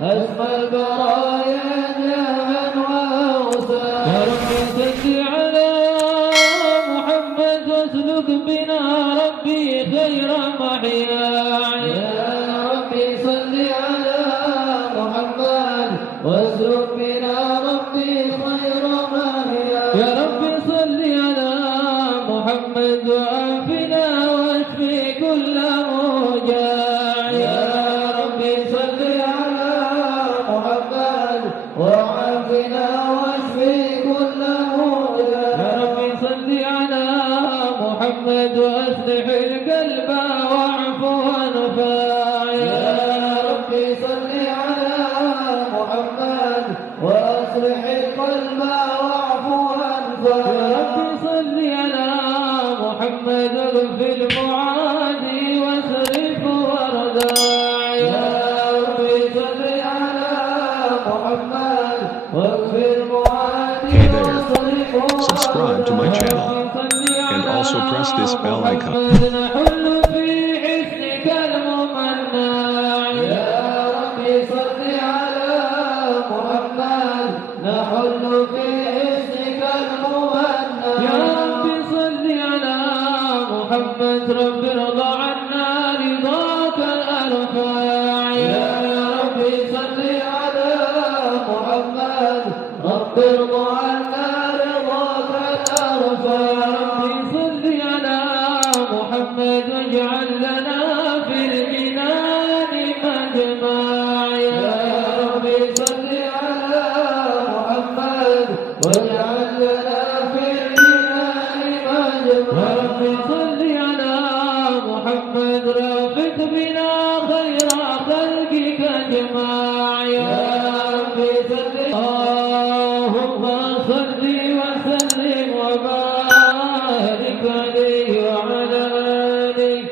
أسمى البرايا جاها وأوسى. يا رب صل على محمد واسلك بنا ربي خير محياي. يا ربي صل على محمد واسلك بنا ربي خير محياي. يا ربي صل على محمد وعافنا واشفي كل موجع. يا ربي صل على محمد وعافنا واشفي كل موجع. يا ربي صل على محمد واصلح القلب واعف وانفع. يا ربي صل على محمد واصلح القلب واعف وانفع. يا ربي صل على محمد اغفر معادي واصرف وارضع. يا ربي صل على محمد واغفر معادي واصرف وارضع. Subscribe to my channel and also press this bell icon. نحل في حسنك الممنع. يا ربي صل على محمد نحل في حسنك الممنع. يا ربي صل على محمد رب ارضى عنا رضاك الأرفع. يا ربي صل على محمد رب ارضى عنا رضاك الأرفع. ربي صل على محمد واجعل لنا في الجنان مجمع. يا ربي صل على محمد واجعل لنا في الجنان مجمع. يا ربي صل على محمد رافق بنا خير خلقك اجمع. يا ربي صل اللهم صل وسلم وبارك عليه وعلى آله.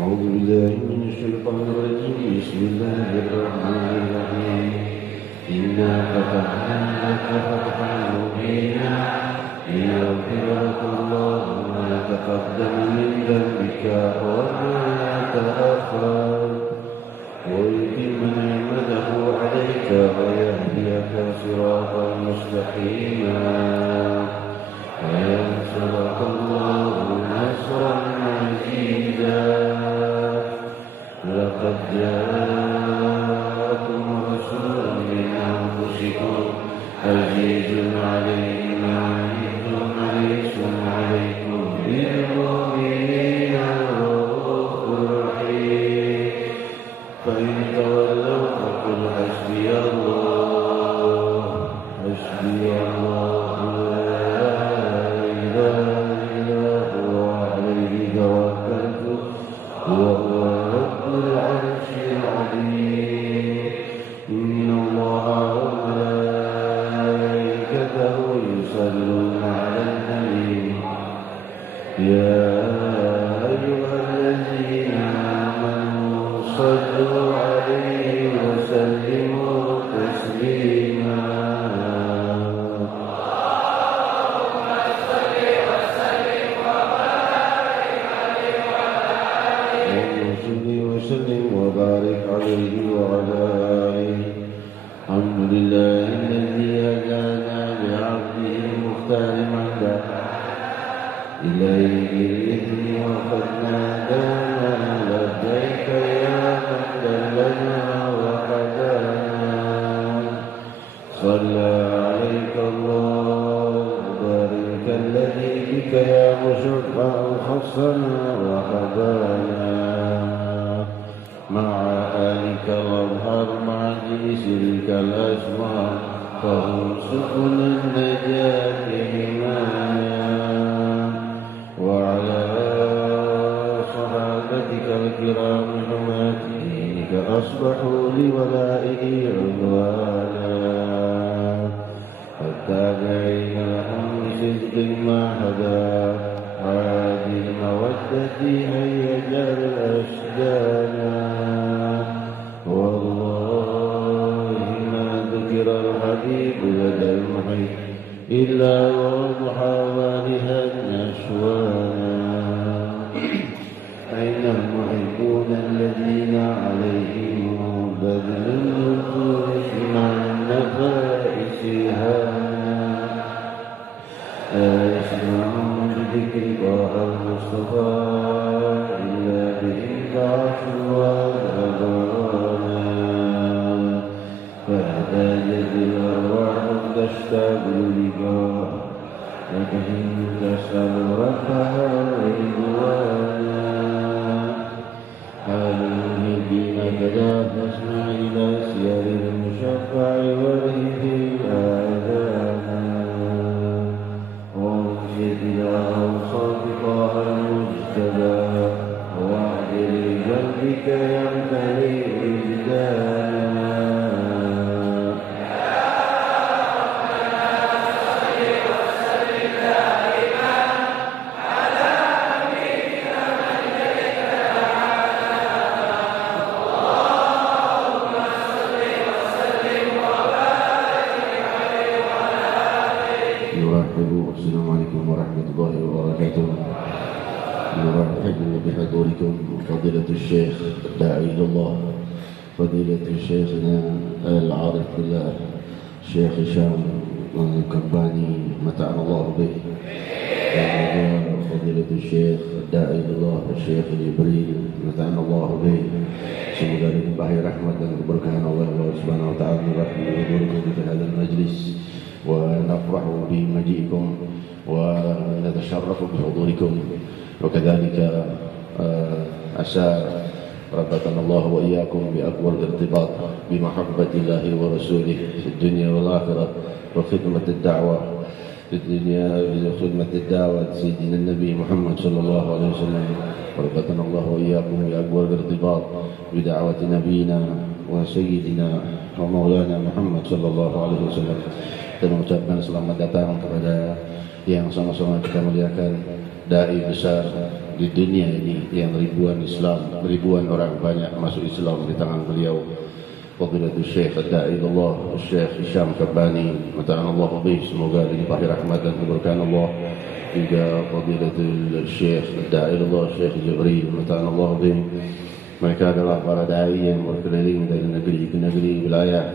أعوذ بالله من الشيطان الرجيم. بسم الله الرحمن الرحيم. إنا فتحنا لك فتحا مبينا ليغفر لك الله ما تقدم من ذنبك وما تأخر ويتم نعمته عليك ويهديك صراطا مستقيما وينصرك الله نصرا عزيزا. لقد جاءكم رسول من أنفسكم عزيز عليه ما عنتم حريص عليكم بالمؤمنين رؤوف رحيم. فإن تولوا فقل حسبي الله حسبي الله لا إله إلا هو عليه توكلت وهو رب العرش العظيم. إن الله وملائكته يصلون على النبي. يا أيها الذين آمنوا صلوا عليه وسلموا تسليما. وسلم وبارك عليه وعلى آله. الحمد لله الذي هدانا بعبده المختار من دعا إليه بالإذن وقد نادانا لبيك يا من دلنا وهدانا. صلى عليك الله بارك الذي بك يا مشفع خصنا وهدانا مع آلك الأظهر مع جسرك الأسمار فهم سبل النجاة حمايا. وعلى صحابتك الكرام حماتك أصبحوا لولائه عنوانا. التابعين لهم بصدق ما هدى التي هيج الأشجانا والله ما ذكر الحبيب لدى المحيط إلا وضحى والها النشوانا أين المحبون الذين عليهم بذل النفوس مع النفائس هانا لا يسمعون بذكر طه المصطفى إلا بهم ضعفوا وأبرانا فاهتاجت الأرواح تشتاق لقاء وتهن تسأل ربها رضوانا هذه المهدين كذا تسمع إلى سير المشفع وريه الآذانا وانشد إلى أوصاف طه المجتبى واعدل بقلبك يمتلئ وجدانا السلام عليكم ورحمة الله وبركاته. نرحب بحضوركم فضيلة الشيخ الداعي إلى الله فضيلة شيخنا العارف بالله الشيخ هشام الكباني متعنا الله به فضيلة الشيخ الداعي إلى الله الشيخ جبريل متعنا الله به. Semoga dilimpahi rahmat dan keberkahan Allah Subhanahu wa taala menghadirikum di hadzal majlis ونفرح بمجيئكم ونتشرف بحضوركم وكذلك أسأل ربنا الله وإياكم بأقوى الارتباط بمحبة الله ورسوله في الدنيا والآخرة وخدمة الدعوة في الدنيا بخدمة الدعوة سيدنا النبي محمد صلى الله عليه وسلم وربنا الله وإياكم بأقوى الارتباط بدعوة نبينا وسيدنا ومولانا محمد صلى الله عليه وسلم. Dan mengucapkan selamat datang kepada yang sama-sama kita muliakan dai besar di dunia ini yang ribuan orang banyak masuk Islam di tangan beliau Fadilatul Syekh Ad-Da'i Allah Syekh Hisham Kabbani mata'ala Allah bih, semoga dilimpahi rahmat dan keberkahan Allah. Juga Fadilatul Syekh Ad-Da'i Allah Syekh Jibril mata'ala Allah bih. Mereka adalah para dai yang berkeliling dari negeri ke negeri, wilayah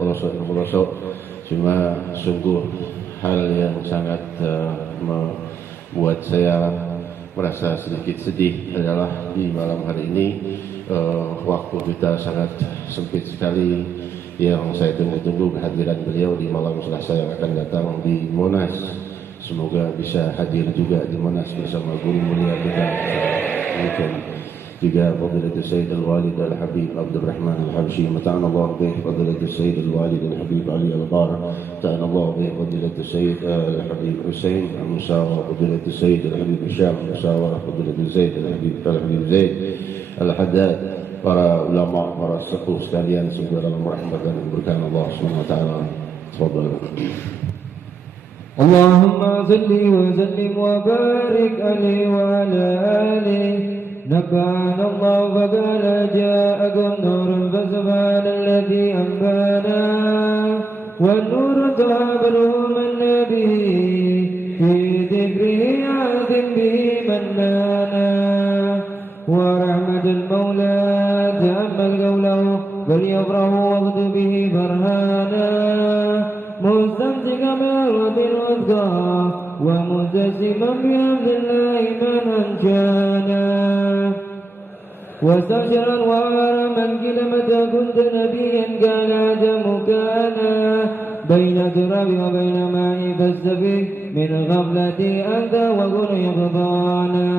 pelosok ke pelosok. Cuma sungguh hal yang sangat membuat saya merasa sedikit sedih adalah di malam hari ini waktu kita sangat sempit sekali. Yang saya tunggu-tunggu kehadiran beliau di malam Selasa yang akan datang di Monas. Semoga bisa hadir juga di Monas bersama guru mulia kita. Juga Fadilatul Sayyid Al-Walid Al-Habib Abdul Rahman Al-Habsyi mata'ana Allah bih. Fadilatul Sayyid Al-Walid Al-Habib Ali Al-Bar mata'ana Allah bih. Fadilatul Sayyid Al-Habib Hussein Al-Musawa. Fadilatul Sayyid Al-Habib Hisham Al-Musawa. Fadilatul Sayyid Al-Habib Zaid Al-Haddad. Para ulama, para sepuh sekalian, semoga dalam rahmat dan keberkahan Allah Subhanahu wa taala. Tafadhal. Allahumma salli wa sallim wa barik alaihi wa ala alihi. نكان الله فقال جاءكم نور فسبحان الذي أنبانا والنور تعبره من به في ذكره عاذب به منانا ورحمة المولى تأمل قوله فليفرح واغد به فرهانا مستمسكا برب الوثقى ومستسلما بحمد الله من أنشانا واستبشرا وعارا من قيل متى كنت نبيا قال عدمك أنا بين التراب وبين ماء فاستفيق من غفلتي أنت وكن يقضانا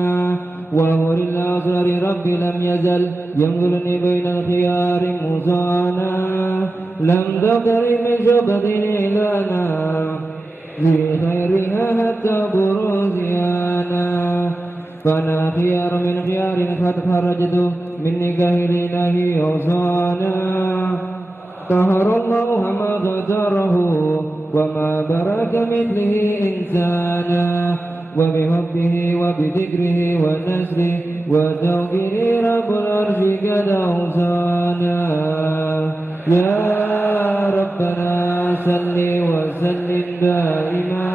وهو للأسرار ربي لم يزل ينقلني بين الخيار مصانا لم تقترب من شوكة إلانا لخيرها حتى بروزيانا فأنا خيار من خيار قد خرجت من نكاه الإله أوصانا قهر الله ما قدره وما برك مثله إنسانا وبحبه وبذكره ونسره وتوكيل رب العرش قد أوصانا يا ربنا صل وسلم دائما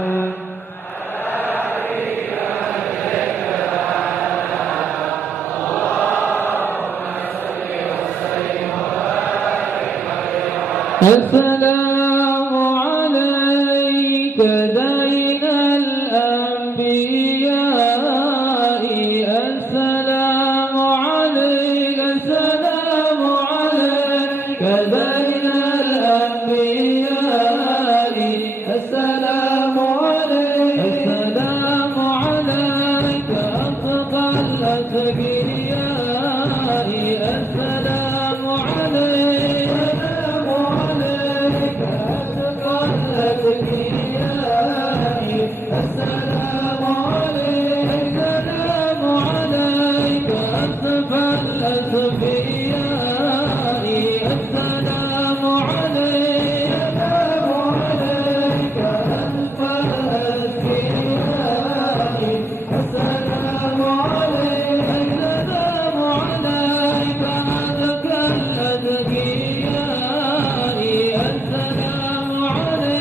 السلام عليك زين الأنبياء السلام عليك السلام عليك زين الأنبياء السلام عليك السلام عليك أفضل الأتقياء السلام عليك السلام عليك السلام عليك أسفى الأسفياء السلام عليك أسفى الأسفياء السلام عليك السلام عليك أزكى الأزكياء السلام عليك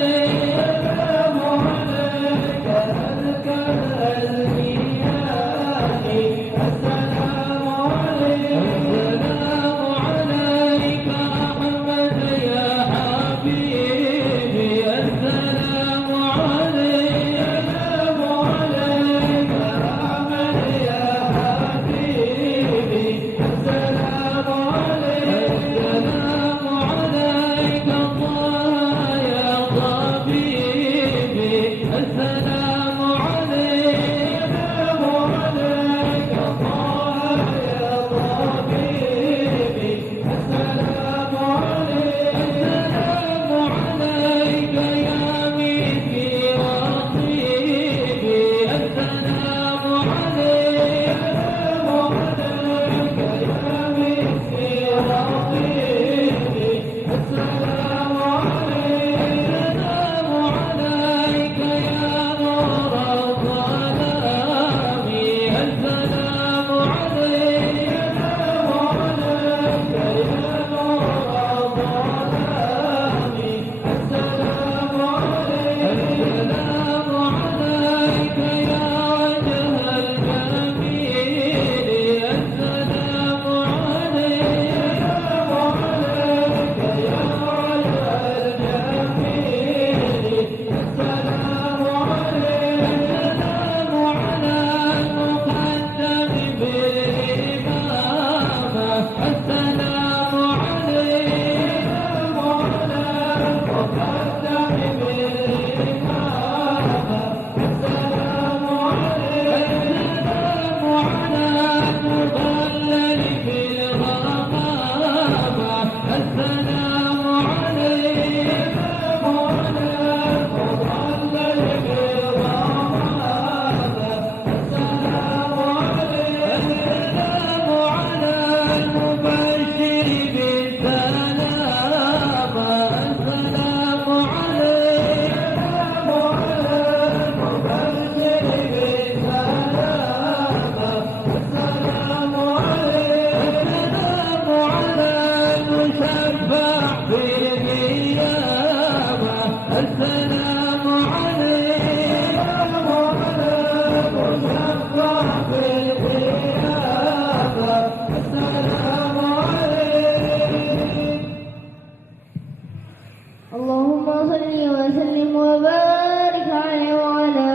اللهم صل وسلم وبارك عليه وعلى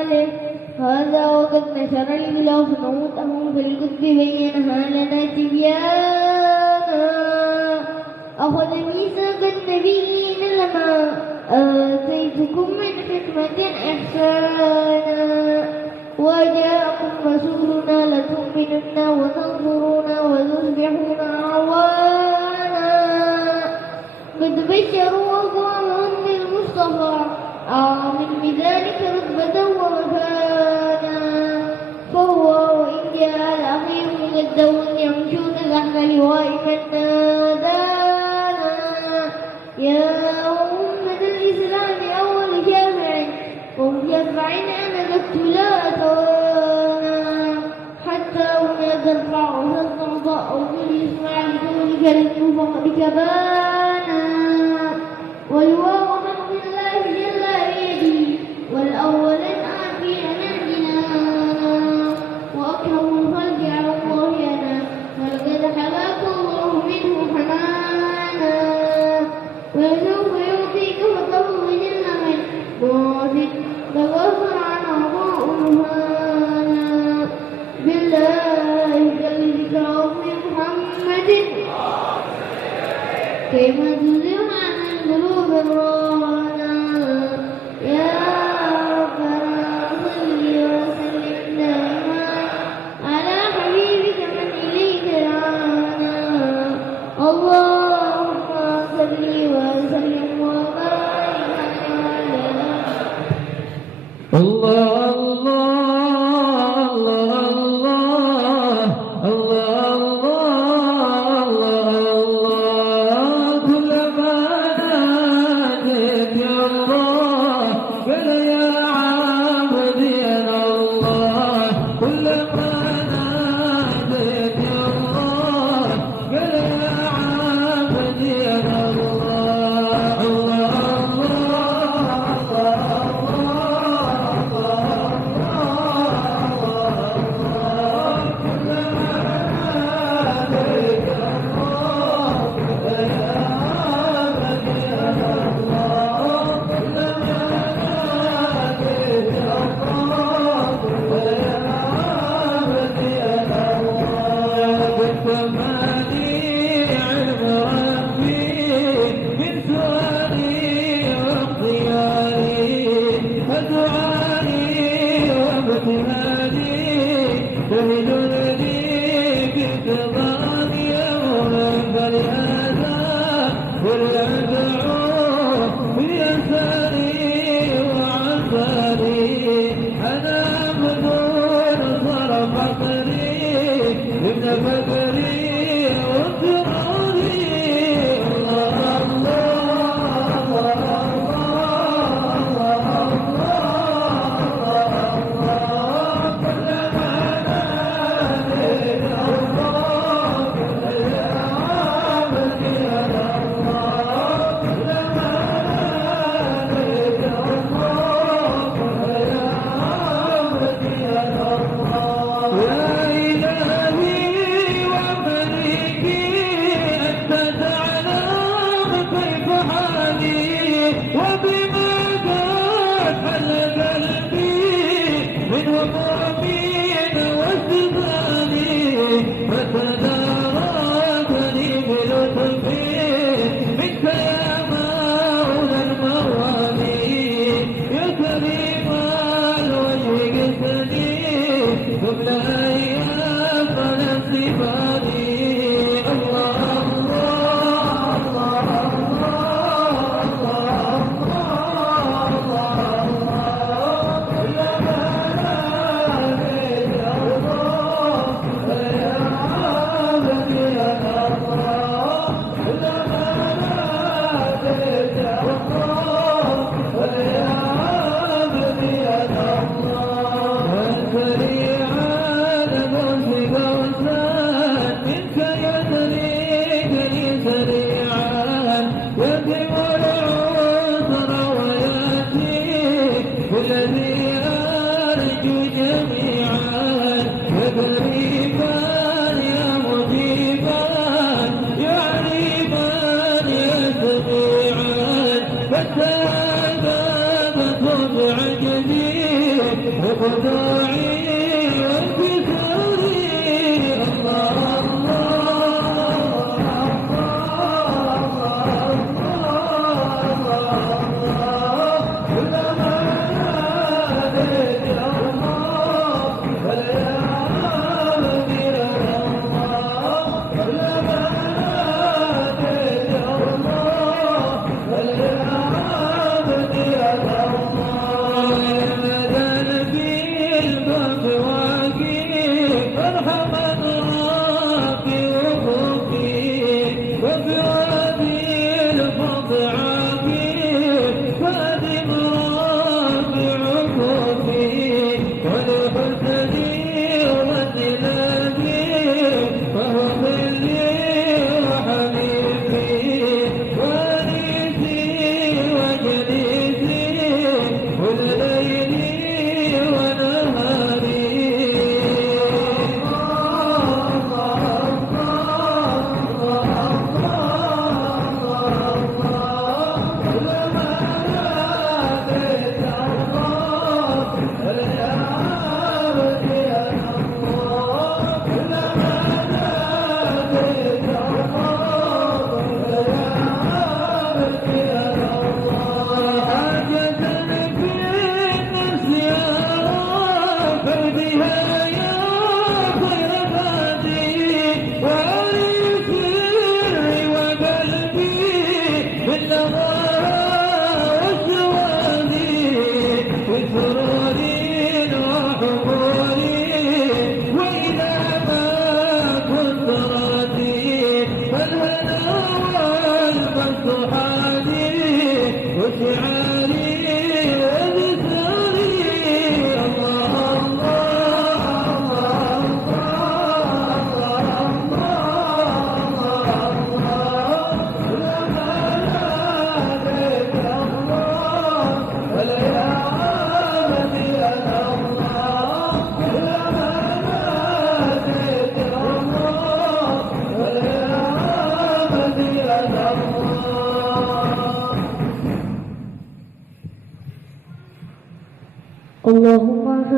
آله. هذا وقد نشر الإله نوته في الكتب بينها لنا تبيانا. أخذ ميثاق النبيين لما آتيتكم من حكمة إحسانا. وجاءكم رسولنا لتؤمنن وتنصرون وتصبحون عوانا. قد بشروا أقوامهم بالمصطفى أعظم بذلك رتبة ومكانا. فهو وإن جاء الأخير مجدد يمشون تحت لواء من نادانا. يا أمة الإسلام أول شافع ومشفع أنا ذقت لا ذلك الاسم فقد كفانا والواو حق الله جل بيدي والأول الآخر عندنا وأكرم الخلق على الله أنا ولقد حباك الله منه حنانا ويسوف يعطيك فضله جل من واثق تغفر عن أعضاء نهانا بالله جل ذكره محمد كيف تزيح عن القلوب الرانا يا ربنا صل وسلم دائما على حبيبك من إليك دعانا اللهم صل وسلم وبارك على الله الله الله الله الله الله كلما ناديت يا الله قل يا عبدي أنا الله كلما ناديت يا الله قل يا عبدي أنا الله الله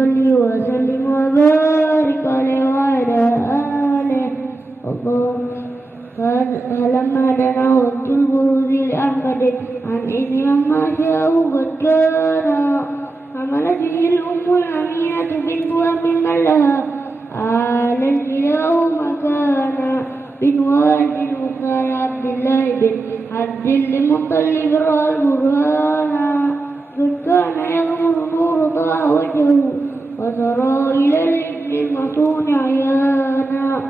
صل وسلم وبارك عليه وعلى آله. اللهم فلما دنا وقت البروز لأحمد عن إذن ما شاء قد كان حملت به الأم الأمينة بنت أم من لها على الإله مكانا بن والد وكان عبد الله بن عبد المطلب رأى البرهانا قد كان يغمر نور طه وجهه وترى إلى الابن المطون عيانا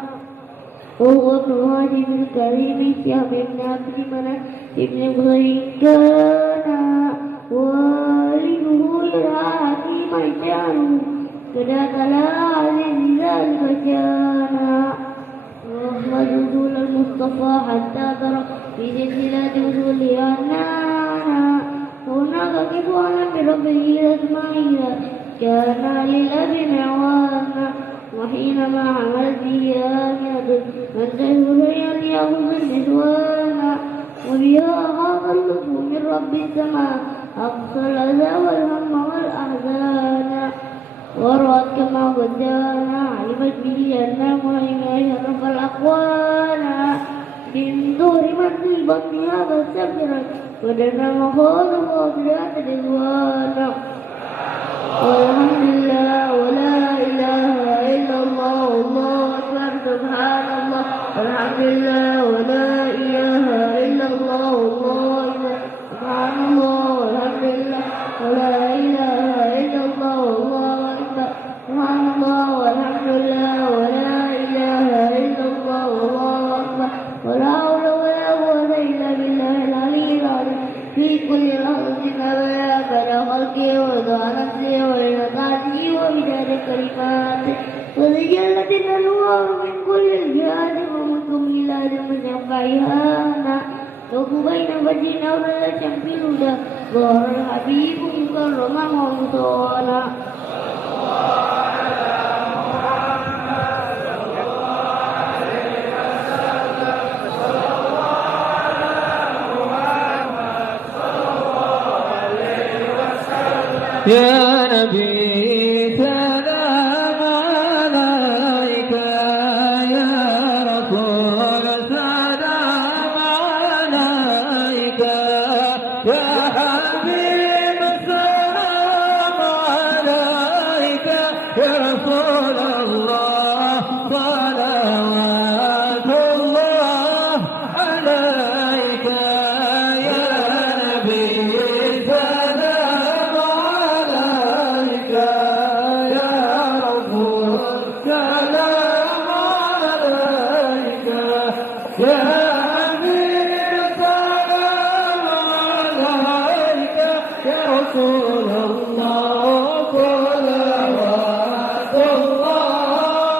وهو ابن هاشم الكريم الشهم بن عبد مناف بن بغير كان والده يرعى حكيما شانه كذا تلا عزيز ذلك شانا واحمد رسول المصطفى حتى ترى في سلسلة وصوله عنانا هناك كفوانا بربه أسماعيل كان للأب معوانا وحينما عملت به آمنة من تهل أن يأخذ النسوانا وبها هذا اللطف من رب السماء أقصى الأذى والهم والأحزان ورأت كما بدانا علمت به أن مهيمن يشرف الأقوال من دور من بطنها فاستبشرت ودنا مخاض خاطرات رضوانا والحمد لله ولا إله إلا الله والله أكبر سبحان الله والحمد لله ولا إله إلا الله والله أكبر سبحان الله والحمد لله ولا إله إلا الله والله أكبر سبحان الله والحمد لله ولا إله إلا الله والله أكبر ولا حول ولا قوة إلا بالله العلي العظيم في كل لحظة أبدا فلا خلقه ودعا نفسه وإنقاذه وبدار كلماته وتجلت الأنوار من كل الجهات ومنكم إلى جمع شفعها وقف بين وجهنا ولا شمس الهدى ظهر الحبيب مكرما ومصانا يا نبي سلام عليك يا رسول سلام عليك يا حبيب سلام عليك يا رسول الله صلوات الله عليك يا نبي سلام عليك يا رسول سلام عليك يا حبيب سلام عليك يا رسول الله صلوات الله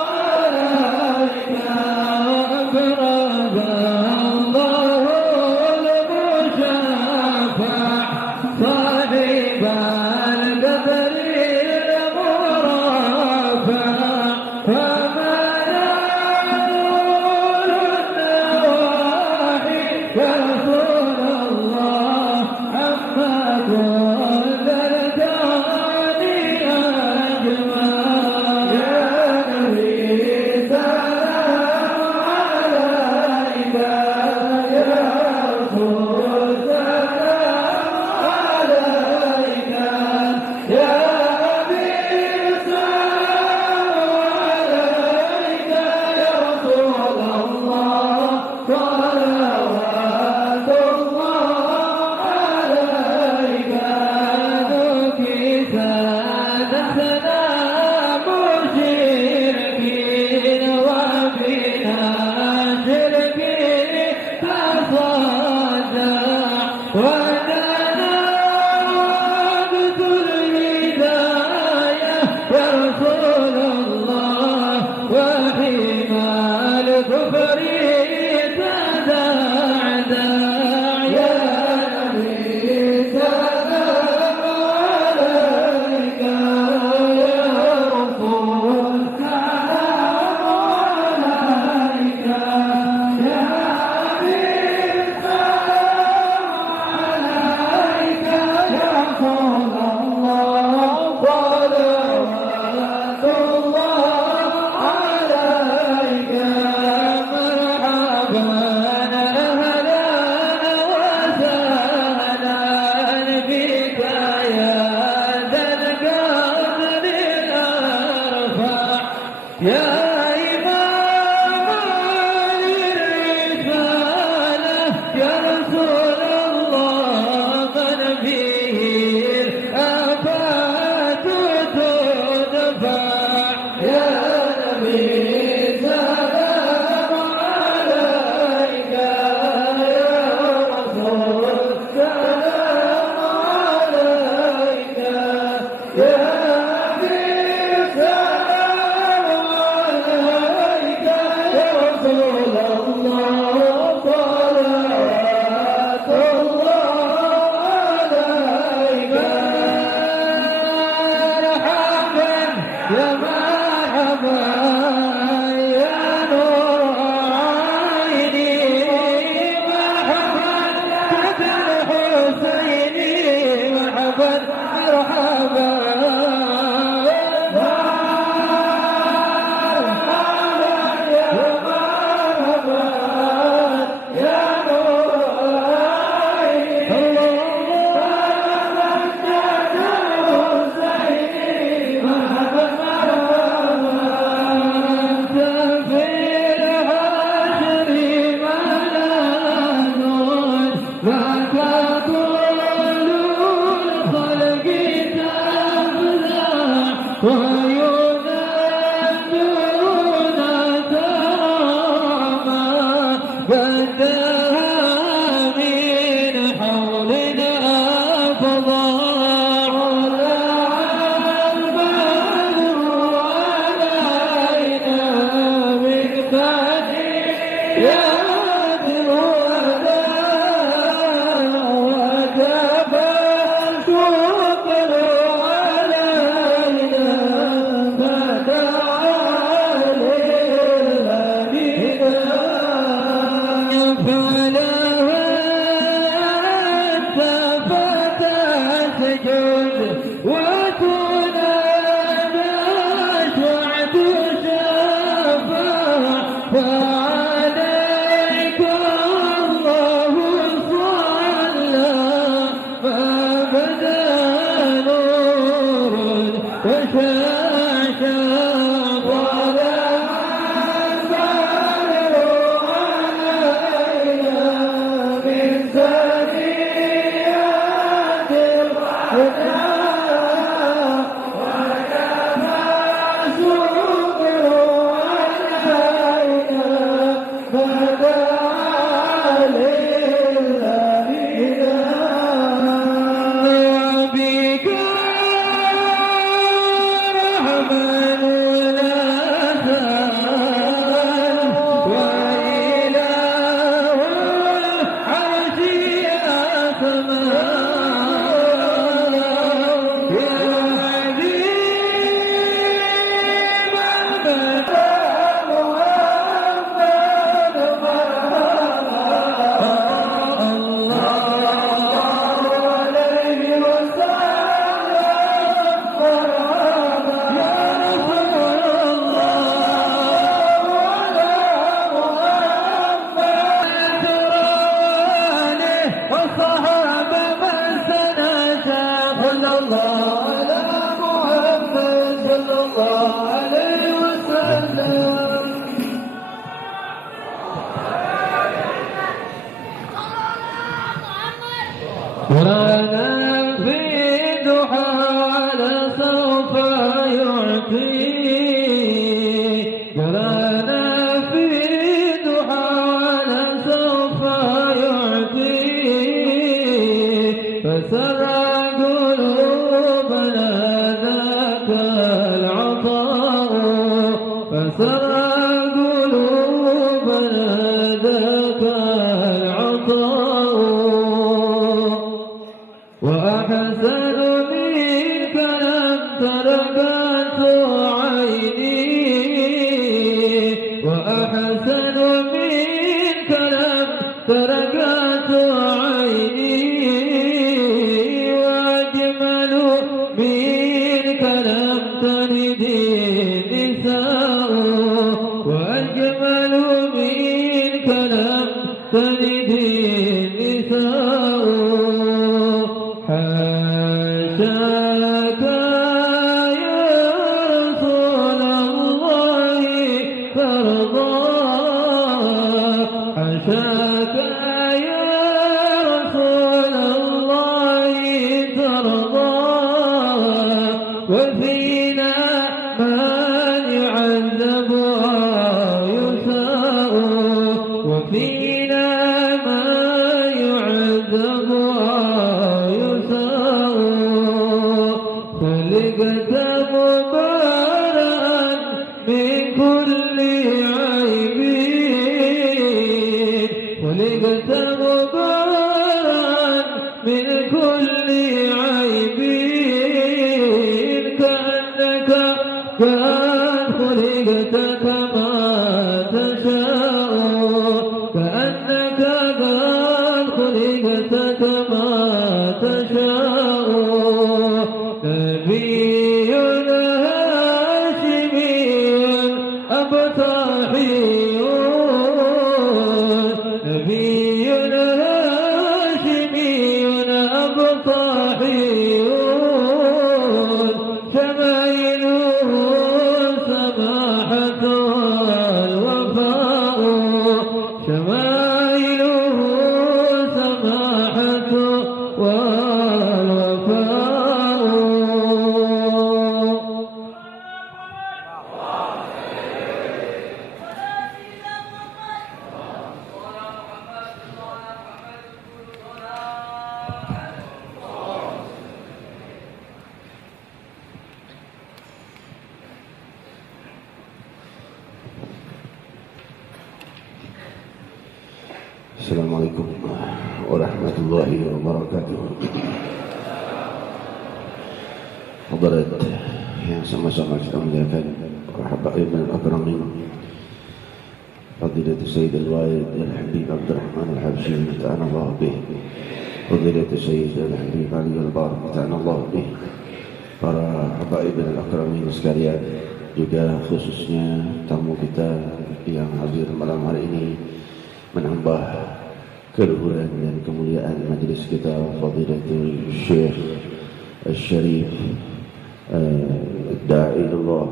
منك لم تلد النساء أتاك يا رسول الله ترضى وفينا من يعذب ويساء وفينا من يعذب ويساء خلقت مبرأ من كل عيب خلقت مبرأ من كل عيب كأنك قد خلقت كما تشاء كأنك قد خلقت كما تشاء نبينا هاشمي أبطحي نبينا هاشمي أبطحي شمائله سماحة والوفاء شمائله سماحة والوفاء Assalamualaikum warahmatullahi wabarakatuh. Hadirat yang sama-sama kita muliakan, habaib al-akramin, Fadilatul Sayyid Al-Walid Al-Habib Abdurrahman Al-Habsyi ta'ala Allah bih, Fadilatul Sayyid Al-Habib Ali Al-Bar ta'ala Allah bih, para habaib al-akramin sekalian, juga khususnya tamu kita yang hadir malam hari ini menambah keluhuran dan kemuliaan majlis kita, Fadilatul Syekh Al-Syarif Da'ilullah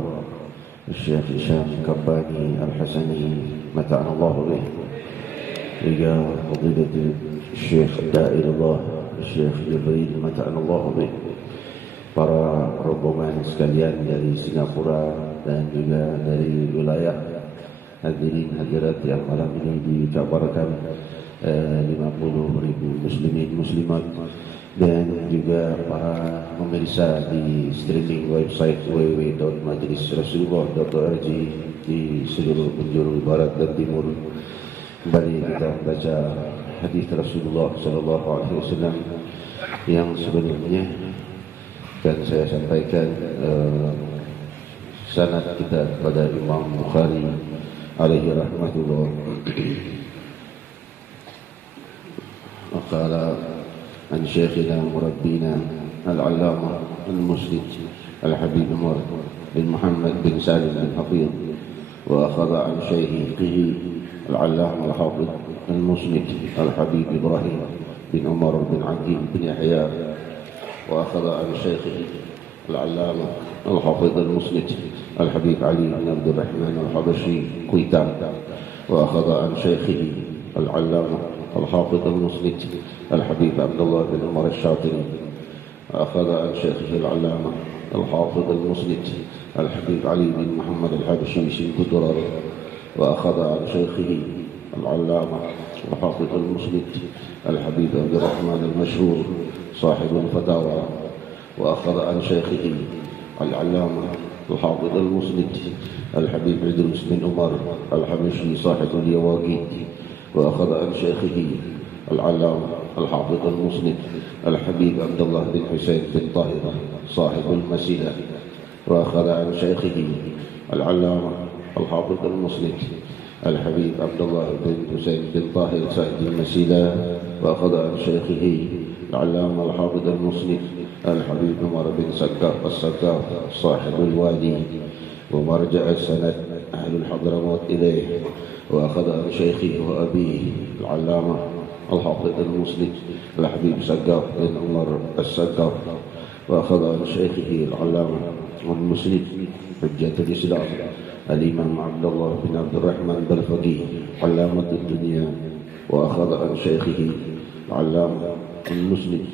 Syekh Hisham Kabbani Al-Hasani mata'anallahu bih, juga Fadilatul Syekh Da'ilullah Syekh Jibril mata'anallahu bih, para rombongan sekalian dari Singapura dan juga dari wilayah hadirin hadirat yang malam ini dikabarkan 50.000 muslimin muslimat, dan juga para pemirsa di streaming website www.majlisrasulullah.org di seluruh penjuru barat dan timur. Kembali kita baca hadis Rasulullah sallallahu alaihi wasallam yang sebelumnya, dan saya sampaikan sanad kita kepada Imam Bukhari alaihi rahmatullah. وقال عن شيخنا مربينا العلامة المسلم الحبيب عمر بن محمد بن سالم بن حفيظ، وأخذ عن شيخه العلامة الحافظ المسند الحبيب إبراهيم بن عمر بن عقيل بن يحيى، وأخذ عن شيخه العلامة الحافظ المسند الحبيب علي بن عبد الرحمن الحبشي كويتا، وأخذ عن شيخه العلامة الحافظ المسند الحبيب عبد الله بن عمر الشاطري، وأخذ عن شيخه العلامة الحافظ المسند الحبيب علي بن محمد الحبشي سنكترر، وأخذ عن شيخه العلامة الحافظ المسند الحبيب عبد الرحمن المشهور صاحب الفتاوى، وأخذ عن شيخه العلامة الحافظ المسند الحبيب عدروس بن عمر الحبشي صاحب اليواقيت، وأخذ عن شيخه العلامة الحافظ المسند الحبيب عبد الله بن حسين بن طاهر صاحب المسيلة، وأخذ عن شيخه العلامة الحافظ المسند الحبيب عبد الله بن حسين بن طاهر صاحب المسيلة، وأخذ عن شيخه العلامة الحافظ المسند الحبيب عمر بن سكاف السكاف صاحب الوادي، ومرجع السند أهل الحضرموت إليه، وأخذ عن شيخه وأبيه العلامة الحافظ المسند الحبيب سقاف بن عمر السقاف، وأخذ عن شيخه العلامة المسند حجة الإسلام الإمام عبد الله بن عبد الرحمن بالفقيه علامة الدنيا وأخذ عن شيخه العلامة المسند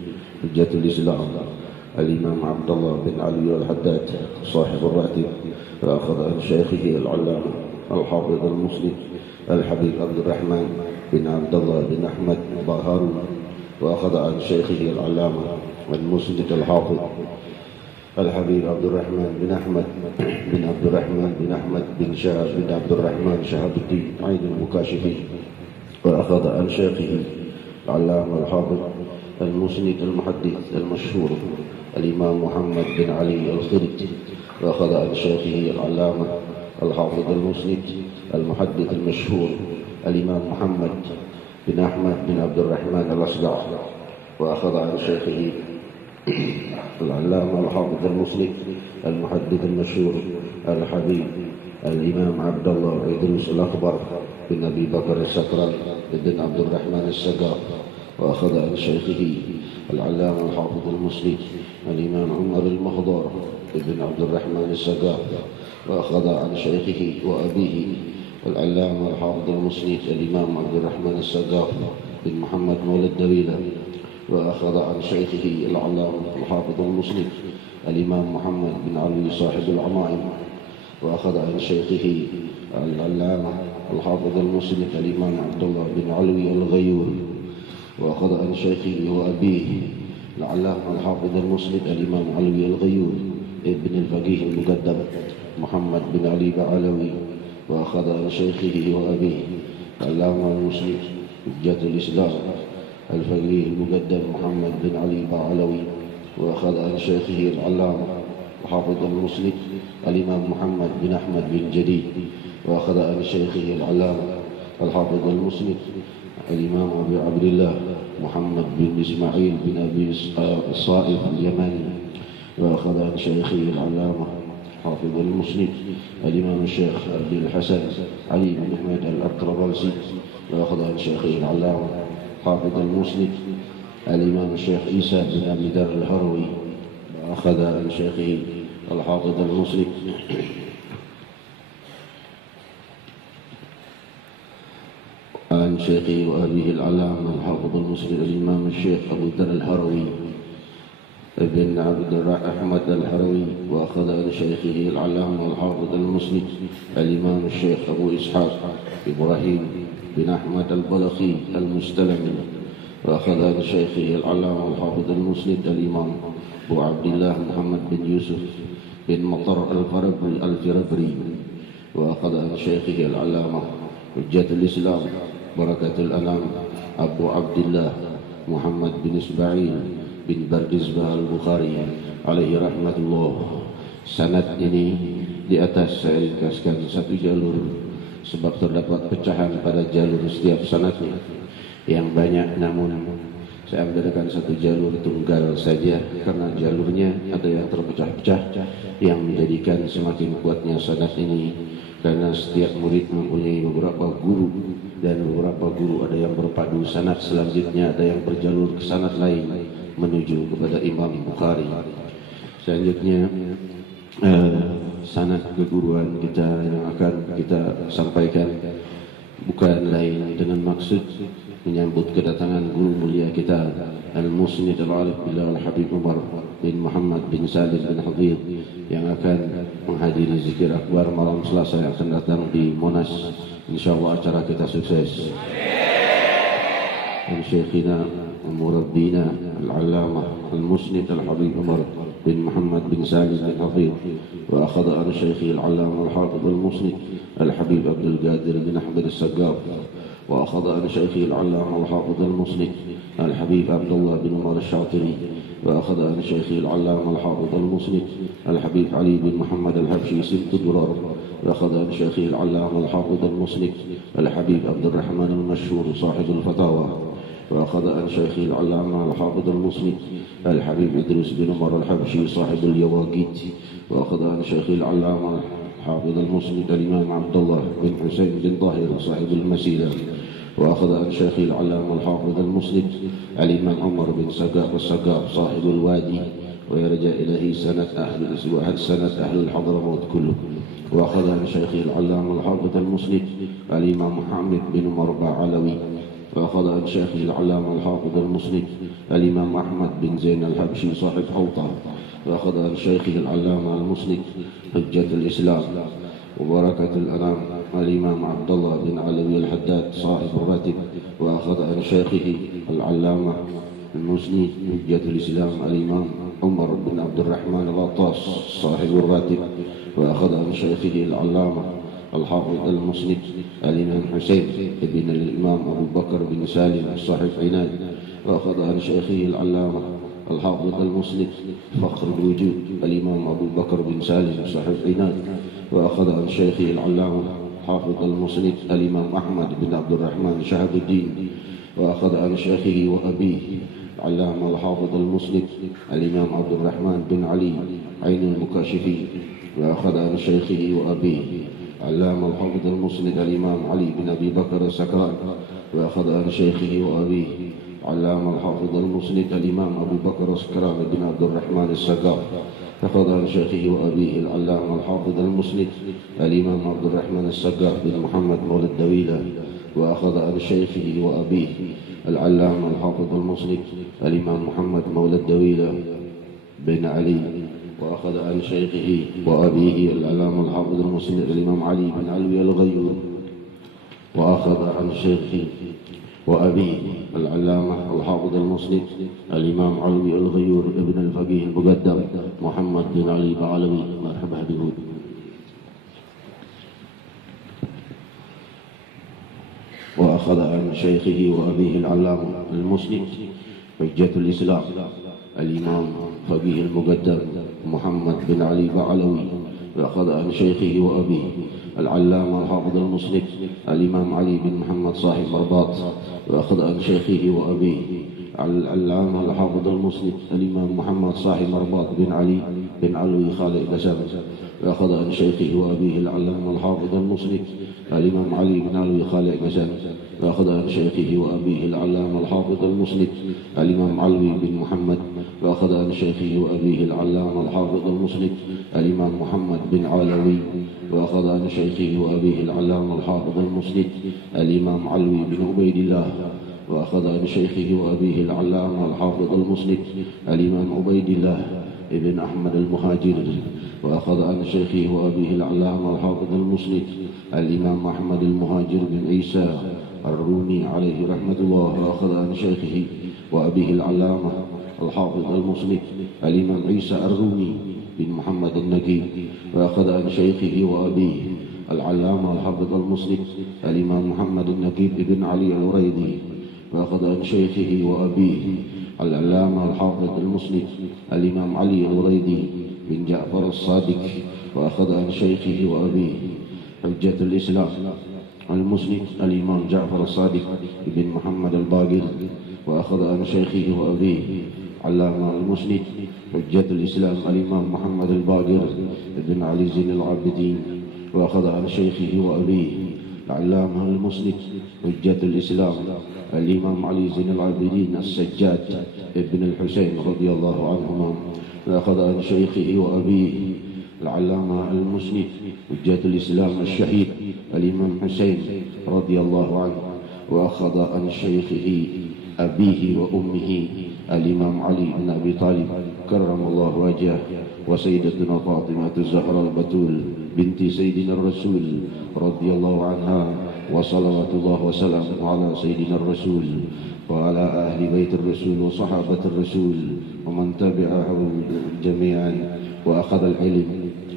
حجة الإسلام الإمام عبد الله بن علي الحداد صاحب الراتب، وأخذ عن شيخه العلامة الحافظ المسند الحبيب عبد الرحمن بن عبد الله بن أحمد باهارون، وأخذ عن شيخه العلامة المسند الحافظ الحبيب عبد الرحمن بن أحمد بن عبد الرحمن بن أحمد بن شهاب بن عبد الرحمن شهاب الدين عين المكاشفي، وأخذ عن شيخه العلامة الحافظ المسند المحدث المشهور الإمام محمد بن علي الخرج، وأخذ عن شيخه العلامة الحافظ المسند المحدث المشهور الإمام محمد بن أحمد بن عبد الرحمن الأصدع، وأخذ عن شيخه العلامة الحافظ المسند المحدث المشهور الحبيب الإمام عبد الله إدريس الأكبر بن أبي بكر السكران بن عبد الرحمن السقاف، وأخذ عن شيخه العلامة الحافظ المسند الإمام عمر المخضر بن عبد الرحمن السقاف، وأخذ عن شيخه وأبيه العلامة الحافظ المسند الإمام عبد الرحمن السقاف بن محمد مولد دويلة، وأخذ عن شيخه العلامة الحافظ المسند الإمام محمد بن علي صاحب العمائم، وأخذ عن شيخه العلامة الحافظ المسند الإمام عبد الله بن علوي الغيور، وأخذ عن شيخه وأبيه العلامة الحافظ المسند الإمام علوي الغيور ابن الفقيه المقدم محمد بن علي بعلوي، وأخذ عن شيخه وأبيه العلامة المسند حجة الإسلام الفقيه المقدم محمد بن علي بعلوي، وأخذ عن شيخه العلامة الحافظ المسند الإمام محمد بن أحمد بن جديد، وأخذ عن شيخه العلامة الحافظ المسند الإمام أبي عبد الله محمد بن إسماعيل بن أبي الصائب اليماني، وأخذ عن شيخه العلامة حافظ المسند الإمام الشيخ عبد الحسن علي بن أحمد الأطرابلسي، وأخذ عن شيخه العلامة حافظ المسند الإمام الشيخ عيسى بن أبي ذر الهروي، وأخذ عن شيخه الحافظ المسند عن شيخه وأبيه العلامة الحافظ المسند الإمام الشيخ أبو ذر الهروي ابن عبد أحمد الهروي، وأخذ عن شيخه العلامة الحافظ المسند الإمام الشيخ أبو إسحاق إبراهيم بن أحمد البلخي المستلمي، وأخذ عن شيخه العلامة الحافظ المسند الإمام أبو عبد الله محمد بن يوسف بن مطر الفربري، وأخذ عن شيخه العلامة حجة الإسلام بركة الأنام أبو عبد الله محمد بن إسماعيل bin Bardizbah al-Bukhari alaihi rahmatullah. Sanad ini di atas saya ringkaskan satu jalur sebab terdapat pecahan pada jalur setiap sanadnya yang banyak, namun saya mengadakan satu jalur tunggal saja karena jalurnya ada yang terpecah-pecah yang menjadikan semakin kuatnya sanad ini, karena setiap murid mempunyai beberapa guru dan beberapa guru ada yang berpadu sanad, selanjutnya ada yang berjalur ke sanad lain menuju kepada Imam Bukhari. Selanjutnya sanad keguruan kita yang akan kita sampaikan bukan lain dengan maksud menyambut kedatangan guru mulia kita Al-Musnid Al-Alif Billah Al-Habib Umar bin Muhammad bin Salim bin Hafidh yang akan menghadiri zikir akbar malam Selasa yang akan datang di Monas. InsyaAllah acara kita sukses. Syekhina ومربينا العلامة المسند الحبيب عمر بن محمد بن سالم بن حفيظ، وأخذ عن شيخه العلامة الحافظ المسند الحبيب عبد القادر بن أحمد السقاف، وأخذ عن شيخه العلامة الحافظ المسند الحبيب عبد الله بن عمر الشاطري، وأخذ عن شيخه العلامة الحافظ المسند الحبيب علي بن محمد الحبشي سبت درار، وأخذ عن شيخه العلامة الحافظ المسند الحبيب عبد الرحمن المشهور صاحب الفتاوى، وأخذ عن شيخه العلامة الحافظ المسند الحبيب إدريس بن عمر الحبشي صاحب اليواقيت، وأخذ عن شيخه العلامة الحافظ المسند الإمام عبد الله بن حسين بن طاهر صاحب المسيلة، وأخذ عن شيخه العلامة الحافظ المسند الإمام عمر بن سقاف السقاف صاحب الوادي، ويرجى إليه سنة أهل الحضرموت كله، وأخذ عن شيخه العلامة الحافظ المسند الإمام محمد بن عمر بعلوي، وأخذ عن شيخه العلامة الحافظ المسند الإمام أحمد بن زين الحبشي صاحب حوطة. وأخذ عن شيخه العلامة المسند حجة الإسلام وبركة الأنام الإمام عبد الله بن علوي الحداد صاحب الراتب. وأخذ عن شيخه العلامة المسند حجة الإسلام الإمام عمر بن عبد الرحمن العطاس صاحب الراتب. وأخذ عن شيخه العلامة الحافظ المسند الإمام حسين بن الإمام أبو بكر بن سالم صاحب عناد. وأخذ عن شيخه العلامة الحافظ المسند فخر الوجود الإمام أبو بكر بن سالم صاحب عناد. وأخذ عن شيخه العلامة حافظ المسند الإمام أحمد بن عبد الرحمن شهاب الدين. وأخذ عن شيخه وأبيه العلامة الحافظ المسند الإمام عبد الرحمن بن علي عين المكاشفين. وأخذ عن شيخه وأبيه علامة الحافظ المسند الإمام علي بن أبي بكر السكران. وأخذ عن شيخه وأبيه علامة الحافظ المسند الإمام أبو بكر السكران بن عبد الرحمن السقاف. أخذ عن شيخه وأبيه العلامة الحافظ المسند الإمام عبد الرحمن السقاف بن محمد مولى الدويلة. وأخذ عن شيخه وأبيه العلامة الحافظ المسند الإمام محمد مولى الدويلة بن علي. وأخذ عن شيخه وأبيه العلامة الحافظ المسند الإمام علي بن علوي الغيور. وأخذ عن شيخه وأبيه العلامة الحافظ المسند الإمام علوي الغيور ابن الفقيه المقدم محمد بن علي بعلوي. مرحبا به. وأخذ عن شيخه وأبيه العلامة المسند حجة الإسلام الإمام فقيه المقدم محمد بن علي بعلوي. وأخذ عن شيخه وأبيه العلامة الحافظ المسند الإمام علي بن محمد صاحب مرباط. وأخذ عن شيخه وأبيه العلامة الحافظ المسند الإمام محمد صاحب مرباط بن علي بن علوي خالد بسام. وأخذ عن شيخه وأبيه العلامة الحافظ المسند الإمام علي بن علوي خالد بسام. وأخذ عن شيخه وأبيه العلامة الحافظ المسند الإمام علوي بن محمد. وأخذ عن شيخه وأبيه العلامة الحافظ المسند الإمام محمد بن علوي. وأخذ عن شيخه وأبيه العلامة الحافظ المسند الإمام علوي بن عبيد الله. وأخذ عن شيخه وأبيه العلامة الحافظ المسند الإمام عبيد الله ابن أحمد المهاجر. وأخذ عن شيخه وأبيه العلامة الحافظ المسند الإمام أحمد المهاجر بن عيسى الرومي عليه رحمة الله. وأخذ عن شيخه وأبيه العلامة الحافظ المسند الإمام عيسى الرومي بن محمد النقي. وأخذ عن شيخه وأبيه العلامة الحافظ المسند الإمام محمد النقيب بن علي الوريدي. وأخذ عن شيخه وأبيه العلامة الحافظ المسند الإمام علي الوريدي بن جعفر الصادق. وأخذ عن شيخه وأبيه حجة الإسلام المسند الإمام جعفر الصادق بن محمد الباقر. وأخذ عن شيخه وأبيه علامة المسند حجة الإسلام الإمام محمد الباقر بن علي زين العابدين. وأخذ عن شيخه وأبيه العلامة المسند حجة الإسلام الإمام علي زين العابدين السجاد ابن الحسين رضي الله عنهما. وأخذ عن شيخه وأبيه العلامة المسند حجة الإسلام الشهيد الإمام حسين رضي الله عنه. وأخذ عن شيخه أبيه وأمه الإمام علي بن أبي طالب كرم الله وجهه وسيدتنا فاطمة الزهراء البتول بنت سيدنا الرسول رضي الله عنها. وصلوات الله وسلامه على سيدنا الرسول وعلى أهل بيت الرسول وصحابة الرسول ومن تبعه جميعا. وأخذ العلم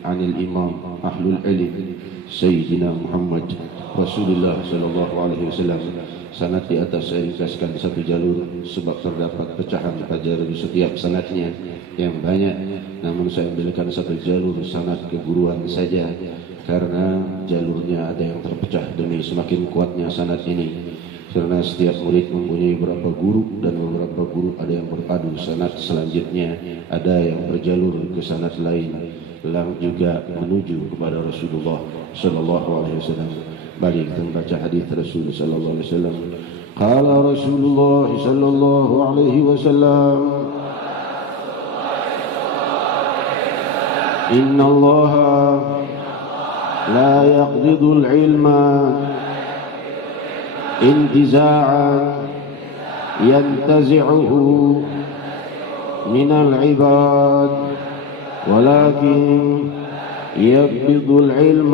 عن الإمام أهل العلم سيدنا محمد رسول الله صلى الله عليه وسلم. Sanad di atas saya ringkaskan satu jalur sebab terdapat pecahan tajarub di setiap sanadnya yang banyak, namun saya ambilkan satu jalur sanad keguruan saja karena jalurnya ada yang terpecah demi semakin kuatnya sanad ini. Karena setiap murid mempunyai beberapa guru dan beberapa guru ada yang berpadu sanad selanjutnya, ada yang berjalur ke sanad lain yang juga menuju kepada Rasulullah sallallahu alaihi wasallam. Mari kita membaca hadis Rasul sallallahu alaihi wasallam. Qala Rasulullah sallallahu alaihi wasallam, Inna Allah la yaqbidu al-ilma انتزاعا ينتزعه من العباد، ولكن يقبض العلم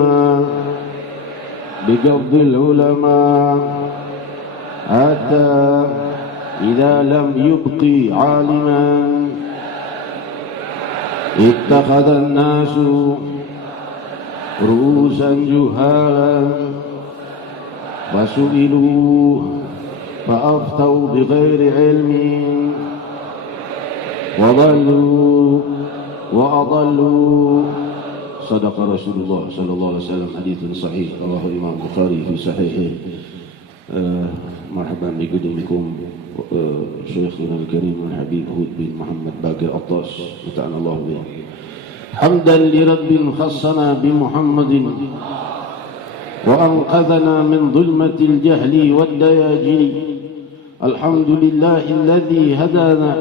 بقبض العلماء حتى إذا لم يبق عالما اتخذ الناس رؤوسا جهالا فسئلوا فأفتوا بغير علم وضلوا وأضلوا. صدق رسول الله صلى الله عليه وسلم. حديث صحيح رواه الإمام البخاري في صحيحه. مرحبا بقدومكم شيخنا الكريم الحبيب هود بن محمد باقر الطاس متعنا الله به. حمدا لرب خصنا بمحمد وأنقذنا من ظلمة الجهل والدياجي. الحمد لله الذي هدانا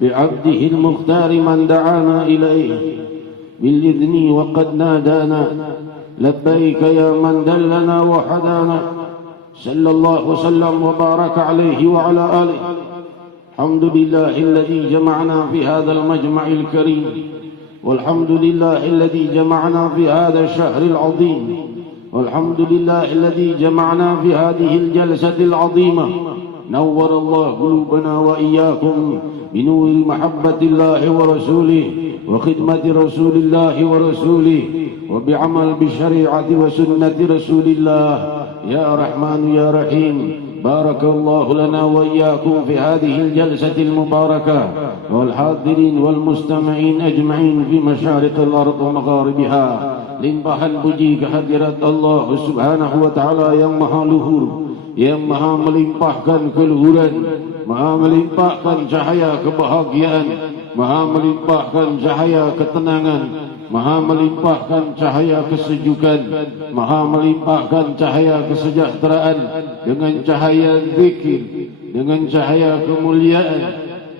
بعبده المختار من دعانا إليه بالإذن وقد نادانا لبيك يا من دلنا وحدانا. صلى الله وسلم وبارك عليه وعلى آله. الحمد لله الذي جمعنا في هذا المجمع الكريم، والحمد لله الذي جمعنا في هذا الشهر العظيم، والحمد لله الذي جمعنا في هذه الجلسة العظيمة. نور الله قلوبنا وإياكم بنور محبة الله ورسوله وخدمة رسول الله ورسوله وبعمل بشريعة وسنة رسول الله. يا رحمن يا رحيم، بارك الله لنا وإياكم في هذه الجلسة المباركة والحاضرين والمستمعين أجمعين في مشارق الأرض ومغاربها. Limpahan puji kehadirat Allah Subhanahu wa Ta'ala yang maha luhur, yang maha melimpahkan keluhuran, maha melimpahkan cahaya kebahagiaan, maha melimpahkan cahaya ketenangan, maha melimpahkan cahaya kesejukan, maha melimpahkan cahaya kesejahteraan dengan cahaya zikir, dengan cahaya kemuliaan,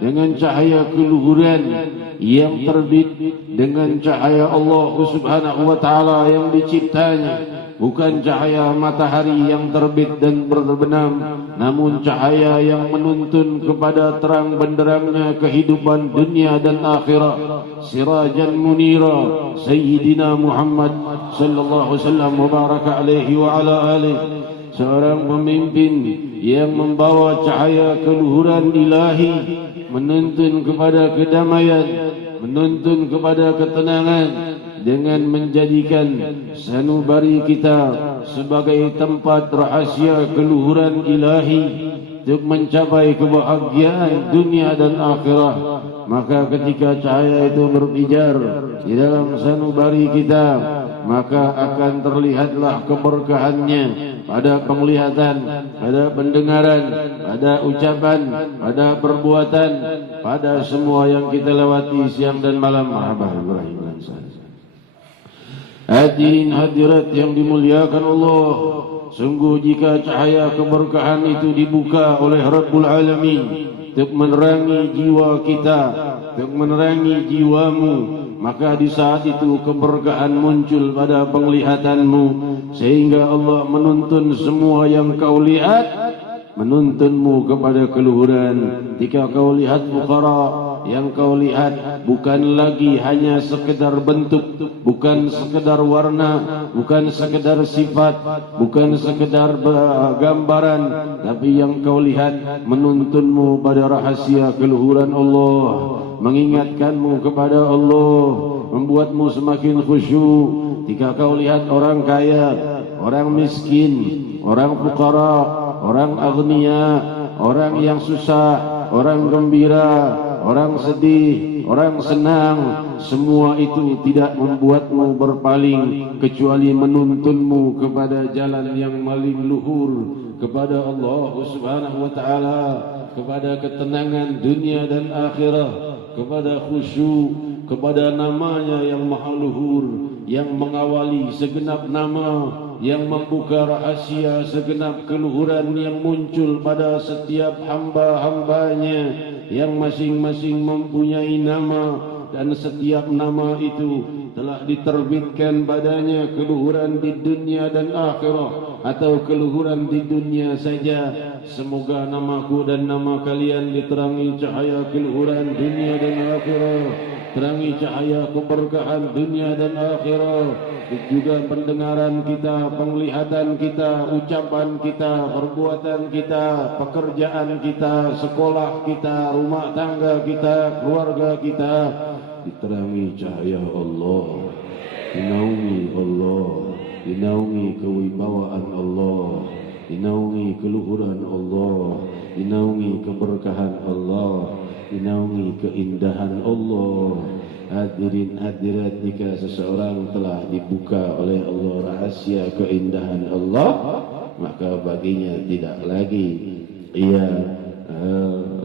dengan cahaya keluhuran yang terbit dengan cahaya Allah Subhanahu wa Ta'ala yang diciptanya, bukan cahaya matahari yang terbit dan berbenam, namun cahaya yang menuntun kepada terang benderangnya kehidupan dunia dan akhirat. Sirajan munira Sayyidina Muhammad sallallahu alaihi wasallam wa baraka alaihi wa ala alihi, seorang pemimpin yang membawa cahaya keluhuran ilahi, menuntun kepada kedamaian, menuntun kepada ketenangan, dengan menjadikan sanubari kita sebagai tempat rahasia keluhuran ilahi untuk mencapai kebahagiaan dunia dan akhirat. Maka ketika cahaya itu berpijar di dalam sanubari kita, maka akan terlihatlah keberkahannya pada penglihatan, pada pendengaran, pada ucapan, pada perbuatan, pada semua yang kita lewati siang dan malam. Hadirin hadirat yang dimuliakan Allah, sungguh jika cahaya keberkahan itu dibuka oleh Rabbul Alamin untuk menerangi jiwa kita, untuk menerangi jiwamu, maka di saat itu keberkahan muncul pada penglihatanmu, sehingga Allah menuntun semua yang kau lihat, menuntunmu kepada keluhuran. Jika kau lihat fuqara, yang kau lihat bukan lagi hanya sekedar bentuk, bukan sekedar warna, bukan sekedar sifat, bukan sekedar gambaran, tapi yang kau lihat menuntunmu pada rahasia keluhuran Allah, mengingatkanmu kepada Allah, membuatmu semakin khusyuk. Jika kau lihat orang kaya, orang miskin, orang fuqara, orang agniya, orang yang susah, orang gembira, orang sedih, orang senang, semua itu tidak membuatmu berpaling, kecuali menuntunmu kepada jalan yang paling luhur, kepada Allah Subhanahu wa Ta'ala, kepada ketenangan dunia dan akhirat, kepada khusyuk, kepada namanya yang maha luhur, yang mengawali segenap nama, yang membuka rahasia segenap keluhuran yang muncul pada setiap hamba-hambanya, yang masing-masing mempunyai nama, dan setiap nama itu telah diterbitkan padanya keluhuran di dunia dan akhirat, atau keluhuran di dunia saja. Semoga namaku dan nama kalian diterangi cahaya keluhuran dunia dan akhirat, terangi cahaya keberkahan dunia dan akhirat. Juga pendengaran kita, penglihatan kita, ucapan kita, perbuatan kita, pekerjaan kita, sekolah kita, rumah tangga kita, keluarga kita diterangi cahaya Allah, dinaungi Allah, dinaungi kewibawaan Allah, dinaungi keluhuran Allah, dinaungi keberkahan Allah, dinaungi keindahan Allah. Hadirin hadirat, jika seseorang telah dibuka oleh Allah rahasia keindahan Allah, maka baginya tidak lagi ia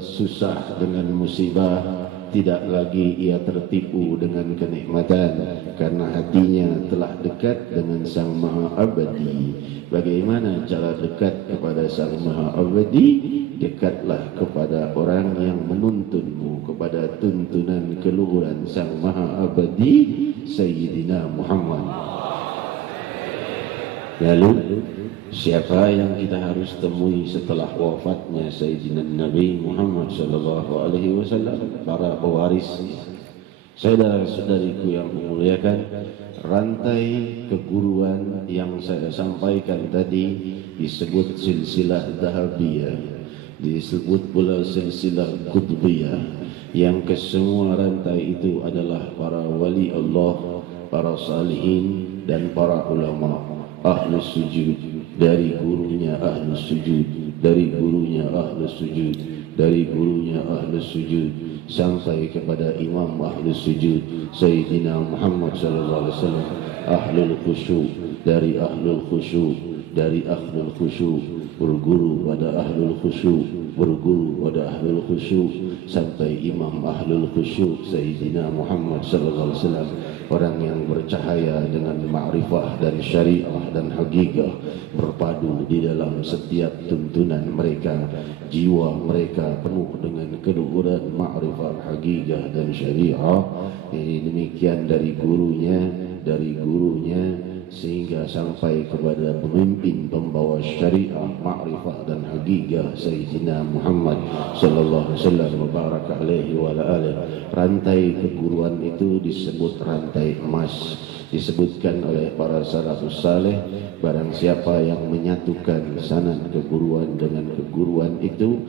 susah dengan musibah, tidak lagi ia tertipu dengan kenikmatan, karena hatinya telah dekat dengan Sang Maha Abadi. Bagaimana cara dekat kepada Sang Maha Abadi? Dekatlah kepada orang yang menuntunmu kepada tuntunan keluhuran Sang Maha Abadi, Sayyidina Muhammad. Lalu siapa yang kita harus temui setelah wafatnya Sayyidina Nabi Muhammad sallallahu alaihi wasallam? Para pewaris. Saudara-saudariku yang memuliakan, rantai keguruan yang saya sampaikan tadi disebut silsilah dahabiyah, disebut pula silsilah qutbiyah, yang kesemua rantai itu adalah para wali Allah, para salihin dan para ulama. Ahlus sujud, dari gurunya ahlus sujud, dari gurunya ahlus sujud, dari gurunya ahlus sujud, sampai kepada imam ahlus sujud Sayyidina Muhammad sallallahu alaihi wasallam. Ahlul khusyuk, dari ahlul khusyuk, dari ahlul khusyuk berguru pada ahlul khusyuk, berguru pada ahlul khusyuk, sampai imam ahlul khusyuk Sayyidina Muhammad sallallahu alaihi wasallam. Orang yang bercahaya dengan ma'rifah dan syariah dan hakikah berpadu di dalam setiap tuntunan mereka. Jiwa mereka penuh dengan keluhuran ma'rifah, hakikah dan syariah. Demikian dari gurunya, sehingga sampai kepada pemimpin pembawa syariah, ma'rifah dan hakikah Sayyidina Muhammad sallallahu alaihi wasallam wa baraka alaihi wa ala alihi. Rantai keguruan itu disebut rantai emas. Disebutkan oleh para salafus saleh, barang siapa yang menyatukan sanad keguruan dengan keguruan itu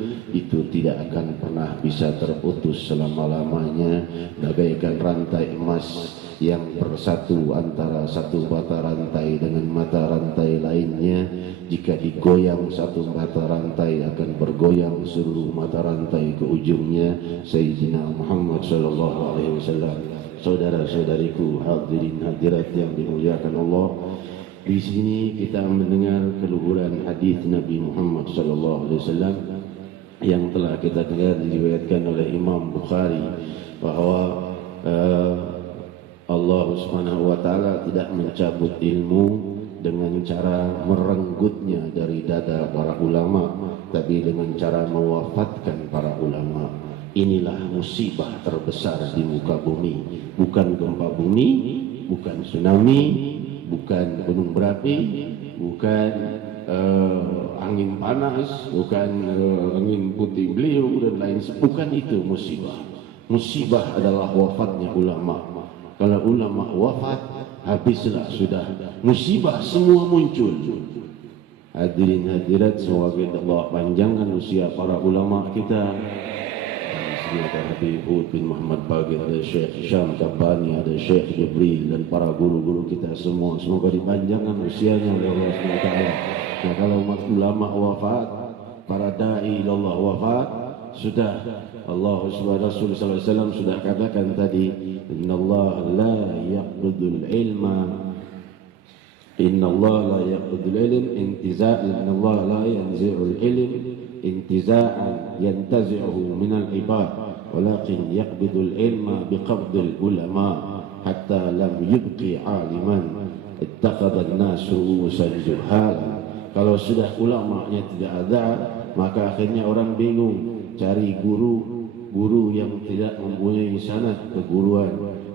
tidak akan pernah bisa terputus selama-lamanya, bagaikan rantai emas yang bersatu antara satu mata rantai dengan mata rantai lainnya. Jika digoyang satu mata rantai, akan bergoyang seluruh mata rantai ke ujungnya. Sayyidina Muhammad sallallahu alaihi wasallam. Saudara-saudariku, hadirin hadirat yang dimuliakan Allah, di sini kita mendengar keluhuran hadis Nabi Muhammad sallallahu alaihi wasallam yang telah kita dengar diriwayatkan oleh Imam Bukhari, bahwa Allah Subhanahu wa taala tidak mencabut ilmu dengan cara merenggutnya dari dada para ulama, tapi dengan cara mewafatkan para ulama. Inilah musibah terbesar di muka bumi. Bukan gempa bumi, bukan tsunami, bukan gunung berapi, bukan angin panas, bukan angin putih beliung dan lain sebagainya. Bukan itu musibah. Musibah adalah wafatnya ulama. Kalau ulama wafat, habislah sudah. Musibah semua muncul. Hadirin hadirat, semoga Allah panjangkan usia para ulama kita. Ada Habib Hud bin Muhammad Bagir, ada Syekh Syam Kabbani, ada Syekh Jibril dan para guru-guru kita semua. Semoga dipanjangkan usianya oleh Allah SWT. Nah, kalau ulama wafat, para da'i ilallah wafat, sudah Allah Rasul sallallahu alaihi wasallam sudah katakan tadi, innallaha la yaqbidul ilma, innallaha la yaqbidul ilm intiza'an, innallaha la yanzi'ul ilm intiza'an yantazi'uhu minal ibad, walakin yaqbidul ilma biqabdil ulama hatta lam yubqi aliman ittaqadan nasu usan juhala. Kalau sudah ulamanya tidak ada, maka akhirnya orang bingung cari guru guru yang tidak mempunyai sanad keguruan,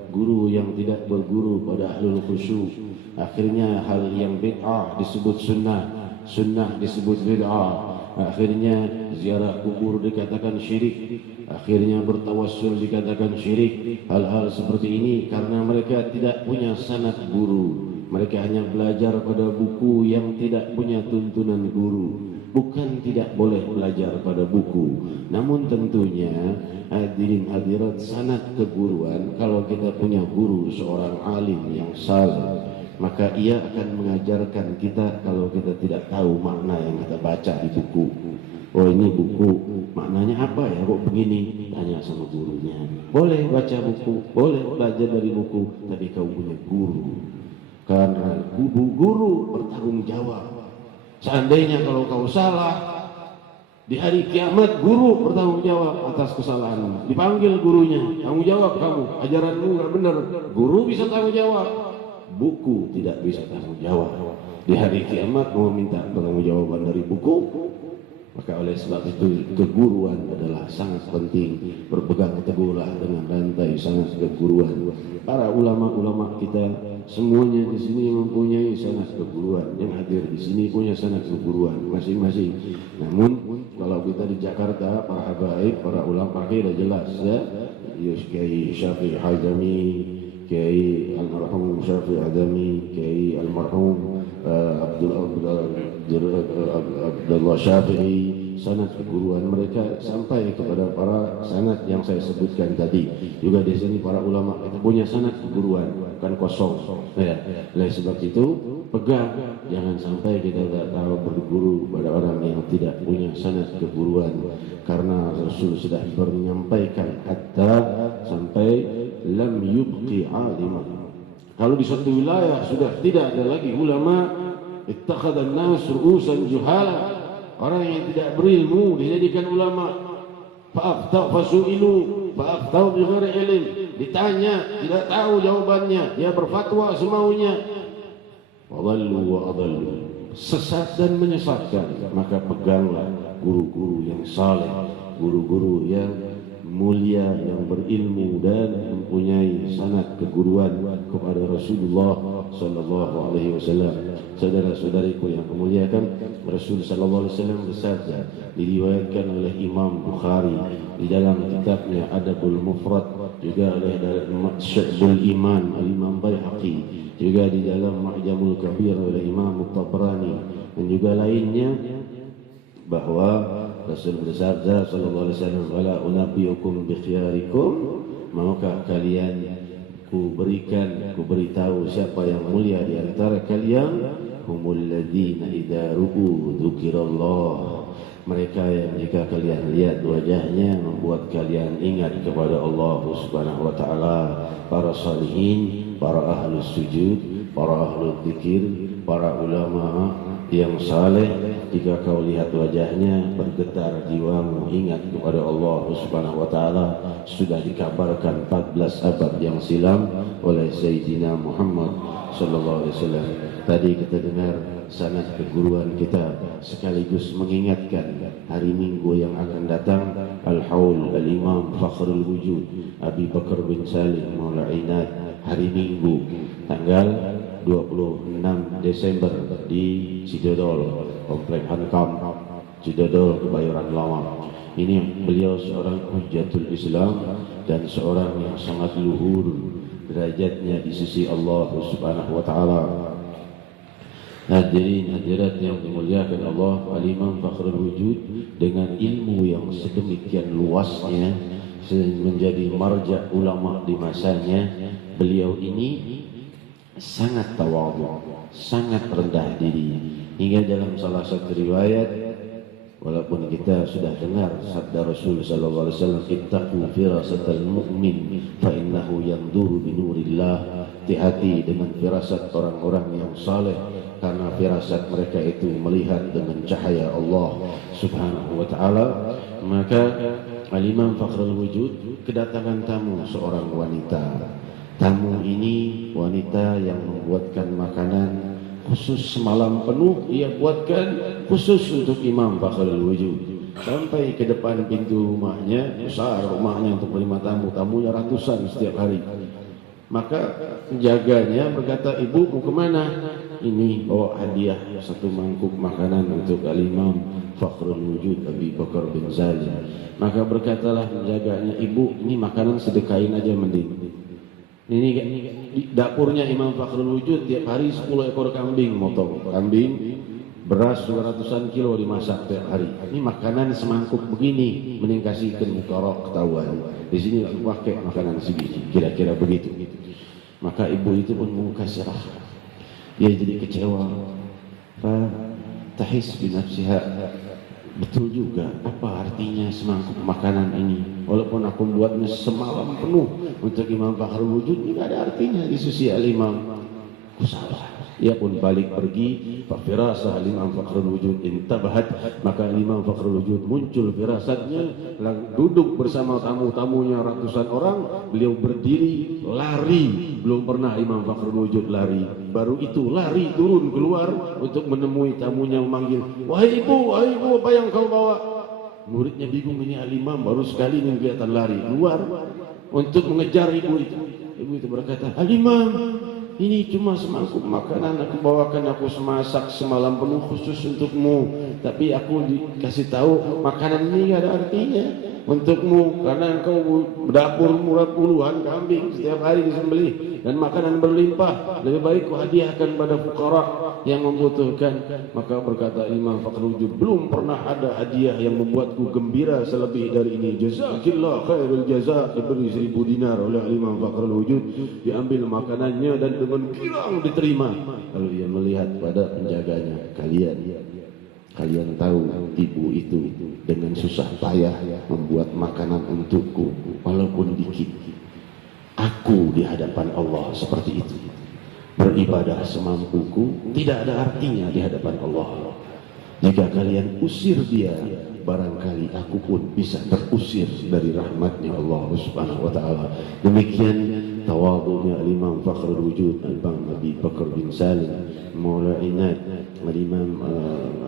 guru yang tidak berguru pada ahlul khusyuk. Akhirnya hal yang bid'ah disebut sunnah, sunnah disebut bid'ah. Akhirnya ziarah kubur dikatakan syirik, akhirnya bertawassul dikatakan syirik. Hal-hal seperti ini karena mereka tidak punya sanad guru. Mereka hanya belajar pada buku yang tidak punya tuntunan guru. Bukan tidak boleh belajar pada buku, namun tentunya hadirin hadirat sanad keguruan. Kalau kita punya guru seorang alim yang saleh, maka ia akan mengajarkan kita kalau kita tidak tahu makna yang kita baca di buku. Oh ini buku maknanya apa ya kok begini? Tanya sama gurunya. Boleh baca buku, boleh belajar dari buku, tapi kau punya guru. Karena guru bertanggung jawab. Seandainya kalau kau salah, di hari kiamat guru bertanggung jawab atas kesalahanmu. Dipanggil gurunya, tanggung jawab kamu, ajaranmu nggak benar. Guru bisa tanggung jawab, buku tidak bisa tanggung jawab. Di hari kiamat mau minta pertanggungjawaban dari buku. Maka oleh sebab itu keguruan adalah sangat penting. Berpegang teguhlah dengan rantai sanad keguruan. Para ulama-ulama kita semuanya di sini mempunyai sanad keguruan. Yang hadir di sini punya sanad keguruan masing-masing. Namun kalau kita di Jakarta, para habaib, para ulama kita jelas ya. Kiai Syafi'i Hadami, Kiai almarhum Syafi'i Hadami, Kiai almarhum Abdullah Syafi'i, sanad keguruan mereka sampai kepada para sanad yang saya sebutkan tadi. Juga di sini para ulama kita punya sanad keguruan, bukan kosong. Ya, oleh sebab itu pegang, jangan sampai kita tak tahu berguru pada orang yang tidak punya sanad keguruan. Karena Rasul sudah menyampaikan hatta sampai lam yubqi aliman. Kalau di suatu wilayah sudah tidak ada lagi ulama, ittakhadhan nas ru'usan juhala. Orang yang tidak berilmu dijadikan ulama. Fa'aftau fasu'ilu, fa'aftau bighairi ilm. Ditanya, tidak tahu jawabannya, dia berfatwa semaunya. Wadallu wa adallu. Sesat dan menyesatkan. Maka peganglah guru-guru yang saleh, guru-guru yang mulia, yang berilmu dan mempunyai sanad keguruan kepada Rasulullah sallallahu alaihi wasallam. Saudara-saudariku yang kemuliakan, Rasul sallallahu alaihi wasallam bersabda, diriwayatkan oleh Imam Bukhari di dalam kitabnya Adabul Mufrad, juga oleh Syu'bul Iman Al-Imam Baihaqi, juga di dalam Mu'jamul Kabir oleh Imam Tabrani dan juga lainnya, bahwa Rasul bersabda sallallahu alaihi wasallam, wala unabbiukum bi khiyarikum, maukah kalian ku beritahu siapa yang mulia di antara kalian? Humul ladzina idza ru'u dzukirallah, mereka yang jika kalian lihat wajahnya membuat kalian ingat kepada Allah Subhanahu wa taala. Para salihin, para ahlus sujud, para ahlul dzikir, para ulama yang saleh, jika kau lihat wajahnya bergetar jiwamu ingat kepada Allah Subhanahu wa taala. Sudah dikabarkan 14 abad yang silam oleh Sayyidina Muhammad sallallahu alaihi wasallam. Tadi kita dengar sanad keguruan kita, sekaligus mengingatkan hari Minggu yang akan datang, Al-Haul Al-Imam Fakhrul Wujud Abi Bakar bin Salim Maula Inad, hari Minggu tanggal 26 Desember di Cidodol, Komplek Hankam, Cidodol, Kebayoran Lama. Ini beliau seorang hujjatul Islam dan seorang yang sangat luhur derajatnya di sisi Allah Subhanahu wa taala. Hadirin hadirat yang dimuliakan Allah, Al-Imam Fakhrul Wujud dengan ilmu yang sedemikian luasnya menjadi marja ulama di masanya. Beliau ini sangat tawadhu, sangat rendah diri, hingga dalam salah satu riwayat, walaupun kita sudah dengar sabda Rasul sallallahu alaihi wasallam, ittaqu firasatal mu'min fa innahu yanzuru bi nurillah, hati-hati dengan firasat orang-orang yang saleh, karena firasat mereka itu melihat dengan cahaya Allah Subhanahu wa taala. Maka Al-Imam Fakhrul Wujud kedatangan tamu seorang wanita. Tamu ini wanita yang membuatkan makanan khusus semalam penuh, ia buatkan khusus untuk Imam Fakhrul Wujud. sampai ke depan pintu rumahnya, besar rumahnya untuk menerima tamu-tamunya ratusan setiap hari. Maka penjaganya berkata, ibu mau kemana? Ini bawa hadiah satu mangkuk makanan untuk Al-Imam Fakhrul Wujud Abi Bakar bin Salim. Maka berkatalah penjaganya, ibu ini makanan sedekahin aja mending. Ini di dapurnya Imam Fakhrul Wujud tiap hari 10 ekor kambing motong. Kambing, beras 200-an kilo dimasak tiap hari. Ini makanan semangkuk begini, mending kasihkan mukarok ketahuan. Di sini aku pakai makanan sebiji, kira-kira begitu. Maka ibu itu pun mengkasirah. Dia jadi kecewa. Tahis binafsiha. Betul juga, apa artinya semangkuk makanan ini? Walaupun aku buatnya semalam penuh untuk Imam Fakhrul Wujud, ini tidak ada artinya di sisi Al-Imam. Aku salah. Ia pun balik pergi. Firasah Al-Imam Fakhrul Wujud intabahat. Maka Imam Fakhrul Wujud muncul firasatnya, duduk bersama tamu-tamunya ratusan orang. Beliau berdiri, lari. Belum pernah Imam Fakhrul Wujud lari. Baru itu lari turun keluar untuk menemui tamunya, memanggil, wahai ibu, apa yang kau bawa? Muridnya bingung, ini Al-Imam baru sekali ini kelihatan lari keluar untuk mengejar ibu itu. Ibu itu berkata, Al-Imam, ini cuma semangkuk makanan aku bawakan, aku semasak semalam penuh khusus untukmu. Tapi aku dikasih tahu makanan ini gak ada artinya untukmu, karena engkau dapur murah puluhan kambing setiap hari disembelih dan makanan berlimpah. Lebih baik ku hadiahkan pada fuqara yang membutuhkan. Maka berkata Imam Fakhrul Wujud, belum pernah ada hadiah yang membuatku gembira selebih dari ini. Jazakillah khairul jazak. Diberi 1000 dinar oleh Imam Fakhrul Wujud, diambil makanannya dan dengan girang diterima. Lalu ia melihat pada penjaganya, kalian tahu ibu itu dengan susah payah membuat makanan untukku walaupun dikit. Aku di hadapan Allah seperti itu, beribadah semampuku tidak ada artinya di hadapan Allah. Jika kalian usir dia, barangkali aku pun bisa terusir dari rahmatnya Allah Subhanahu wa taala. Demikian tawadhunya Imam Fakhrul Wujud Al-Imam Abi Bakar bin Salim Maula Inad. Al-Imam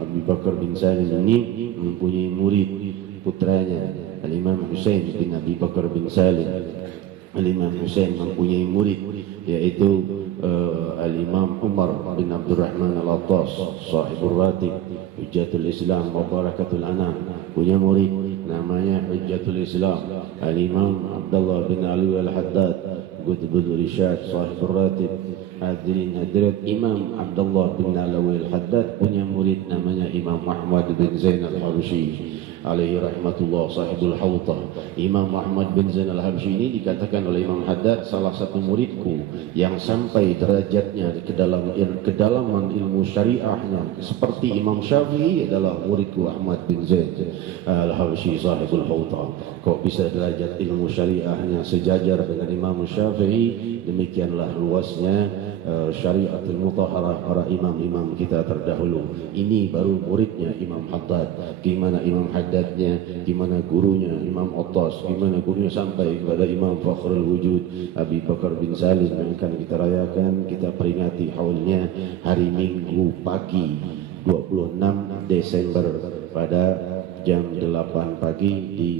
Abi Bakar bin Salim ini mempunyai murid, putranya Al-Imam Husain bin Abi Bakar bin Salim. Al-Imam Husain mempunyai murid, yaitu Al-Imam Umar bin Abdurrahman Al-Attas, sahibul ratib, Hujjatul Islam wa Barakatul Anam. Punya murid namanya Hujjatul Islam Al-Imam Abdullah bin Ali Al-Haddad, Qutbul Irsyad, sahibul ratib. Hadirin hadirat, Imam Abdullah bin Alawi Al-Haddad punya murid namanya Imam Ahmad bin Zain Al-Habsyi alaihi rahmatullah, sahibul hawtah. Imam Ahmad bin Zain Al-Habsyi ini dikatakan oleh Imam Haddad salah satu muridku yang sampai derajatnya kedalaman ilmu syariahnya seperti Imam Syafi'i adalah muridku Ahmad bin Zain Al-Habsyi sahibul hawtah. Kok bisa derajat ilmu syariahnya sejajar dengan Imam Syafi'i? Demikianlah luasnya syariatul mutahharah para imam-imam kita terdahulu. Ini baru muridnya Imam Haddad. Gimana Imam Haddadnya, gimana gurunya Imam Attas, gimana gurunya sampai kepada Imam Fakhrul Wujud Abi Bakar bin Salim yang akan kita rayakan, kita peringati haulnya hari Minggu pagi 26 Desember pada jam 8 pagi di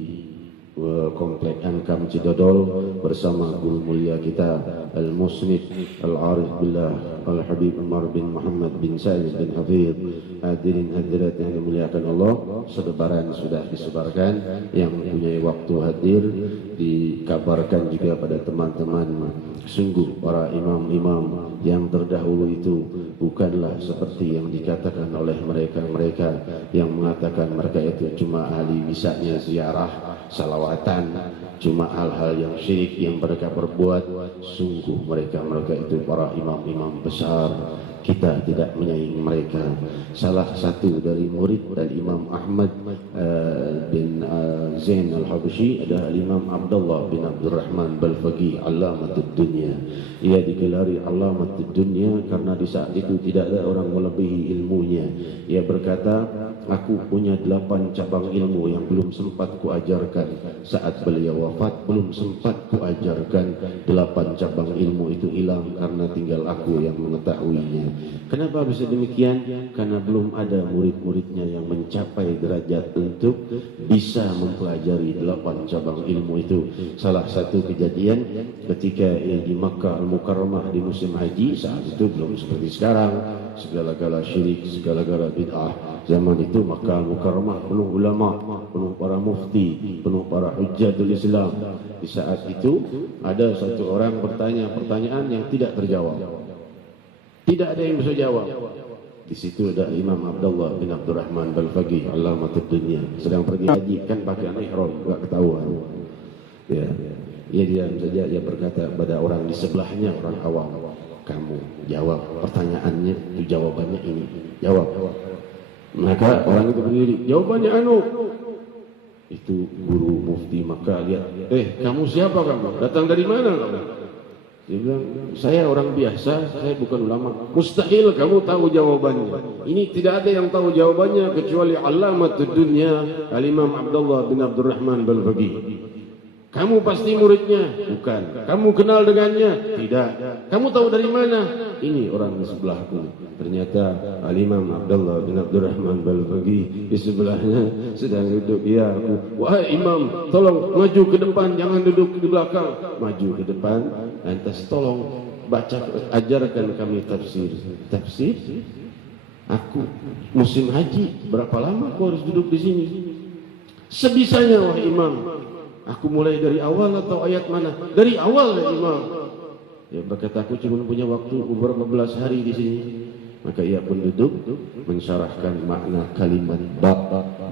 Komplek Ankam Cidodol bersama guru mulia kita Al-Musnid Al-Arif Billah Al-Habib Umar bin Muhammad bin Said bin Hafidh. Hadirin hadirat yang dimuliakan Allah, sedebaran sudah disebarkan. Yang mempunyai waktu hadir dikabarkan juga pada teman-teman. Sungguh para imam-imam yang terdahulu itu bukanlah seperti yang dikatakan oleh mereka-mereka yang mengatakan mereka itu cuma ahli bisanya ziarah, salawatan, cuma hal-hal yang syirik yang mereka perbuat. Sungguh mereka itu para imam-imam besar. Kita tidak menyaingi mereka. Salah satu dari murid dari Imam Ahmad bin Zain Al-Habsyi adalah Imam Abdullah bin Abdurrahman Balfaqih Allamatud Dunya. Ia digelari Allamatud Dunya karena di saat itu tidak ada orang melebihi ilmunya. Ia berkata, aku punya 8 cabang ilmu yang belum sempat kuajarkan saat beliau wafat. Belum sempat kuajarkan 8 cabang ilmu itu hilang karena tinggal aku yang mengetahuinya. Kenapa bisa demikian? Karena belum ada murid-muridnya yang mencapai derajat untuk bisa mempelajari 8 cabang ilmu itu. Salah satu kejadian ketika di Makkah Al-Mukarramah di musim haji, saat itu belum seperti sekarang, segala-gala syirik, segala-gala bid'ah. Zaman itu Makkah Al-Mukarramah penuh ulama, penuh para mufti, penuh para hujjatul Islam. Di saat itu ada satu orang bertanya pertanyaan yang tidak terjawab. Tidak ada yang bisa jawab. Di situ ada Imam Abdullah bin Abdurrahman Balfaqih, Alamatud Dunya, sedang pergi haji, kan pakaian ihram, enggak ketahuan. Ya, ia diam saja. Dia berkata pada orang di sebelahnya, orang awam, kamu jawab pertanyaannya, itu jawabannya ini, jawab. Maka orang itu berdiri, jawabannya anu. Itu guru mufti Makkah lihat, kamu siapa kamu? Datang dari mana kamu? Dia bilang, saya orang biasa, saya bukan ulama. Mustahil kamu tahu jawabannya. Ini tidak ada yang tahu jawabannya kecuali Alamatud Dunya Al-Imam Abdullah bin Abdurrahman Balfaqih. Kamu pasti muridnya? Bukan. Kamu kenal dengannya? Tidak. Kamu tahu dari mana? Ini orang di sebelahku. Ternyata Al-Imam Abdullah bin Abdurrahman Balfaqih di sebelahnya sedang duduk. Ya, aku, wahai imam, tolong maju ke depan, jangan duduk di belakang. Maju ke depan, lantas tolong baca, ajarkan kami tafsir. Tafsir? Aku musim haji, berapa lama aku harus duduk di sini? Sebisanya, wahai imam. Aku mulai dari awal atau ayat mana? Dari awal ya imam. Ya berkata, aku cuma punya waktu beberapa belas hari di sini. Maka ia pun duduk mensyarahkan makna kalimat ba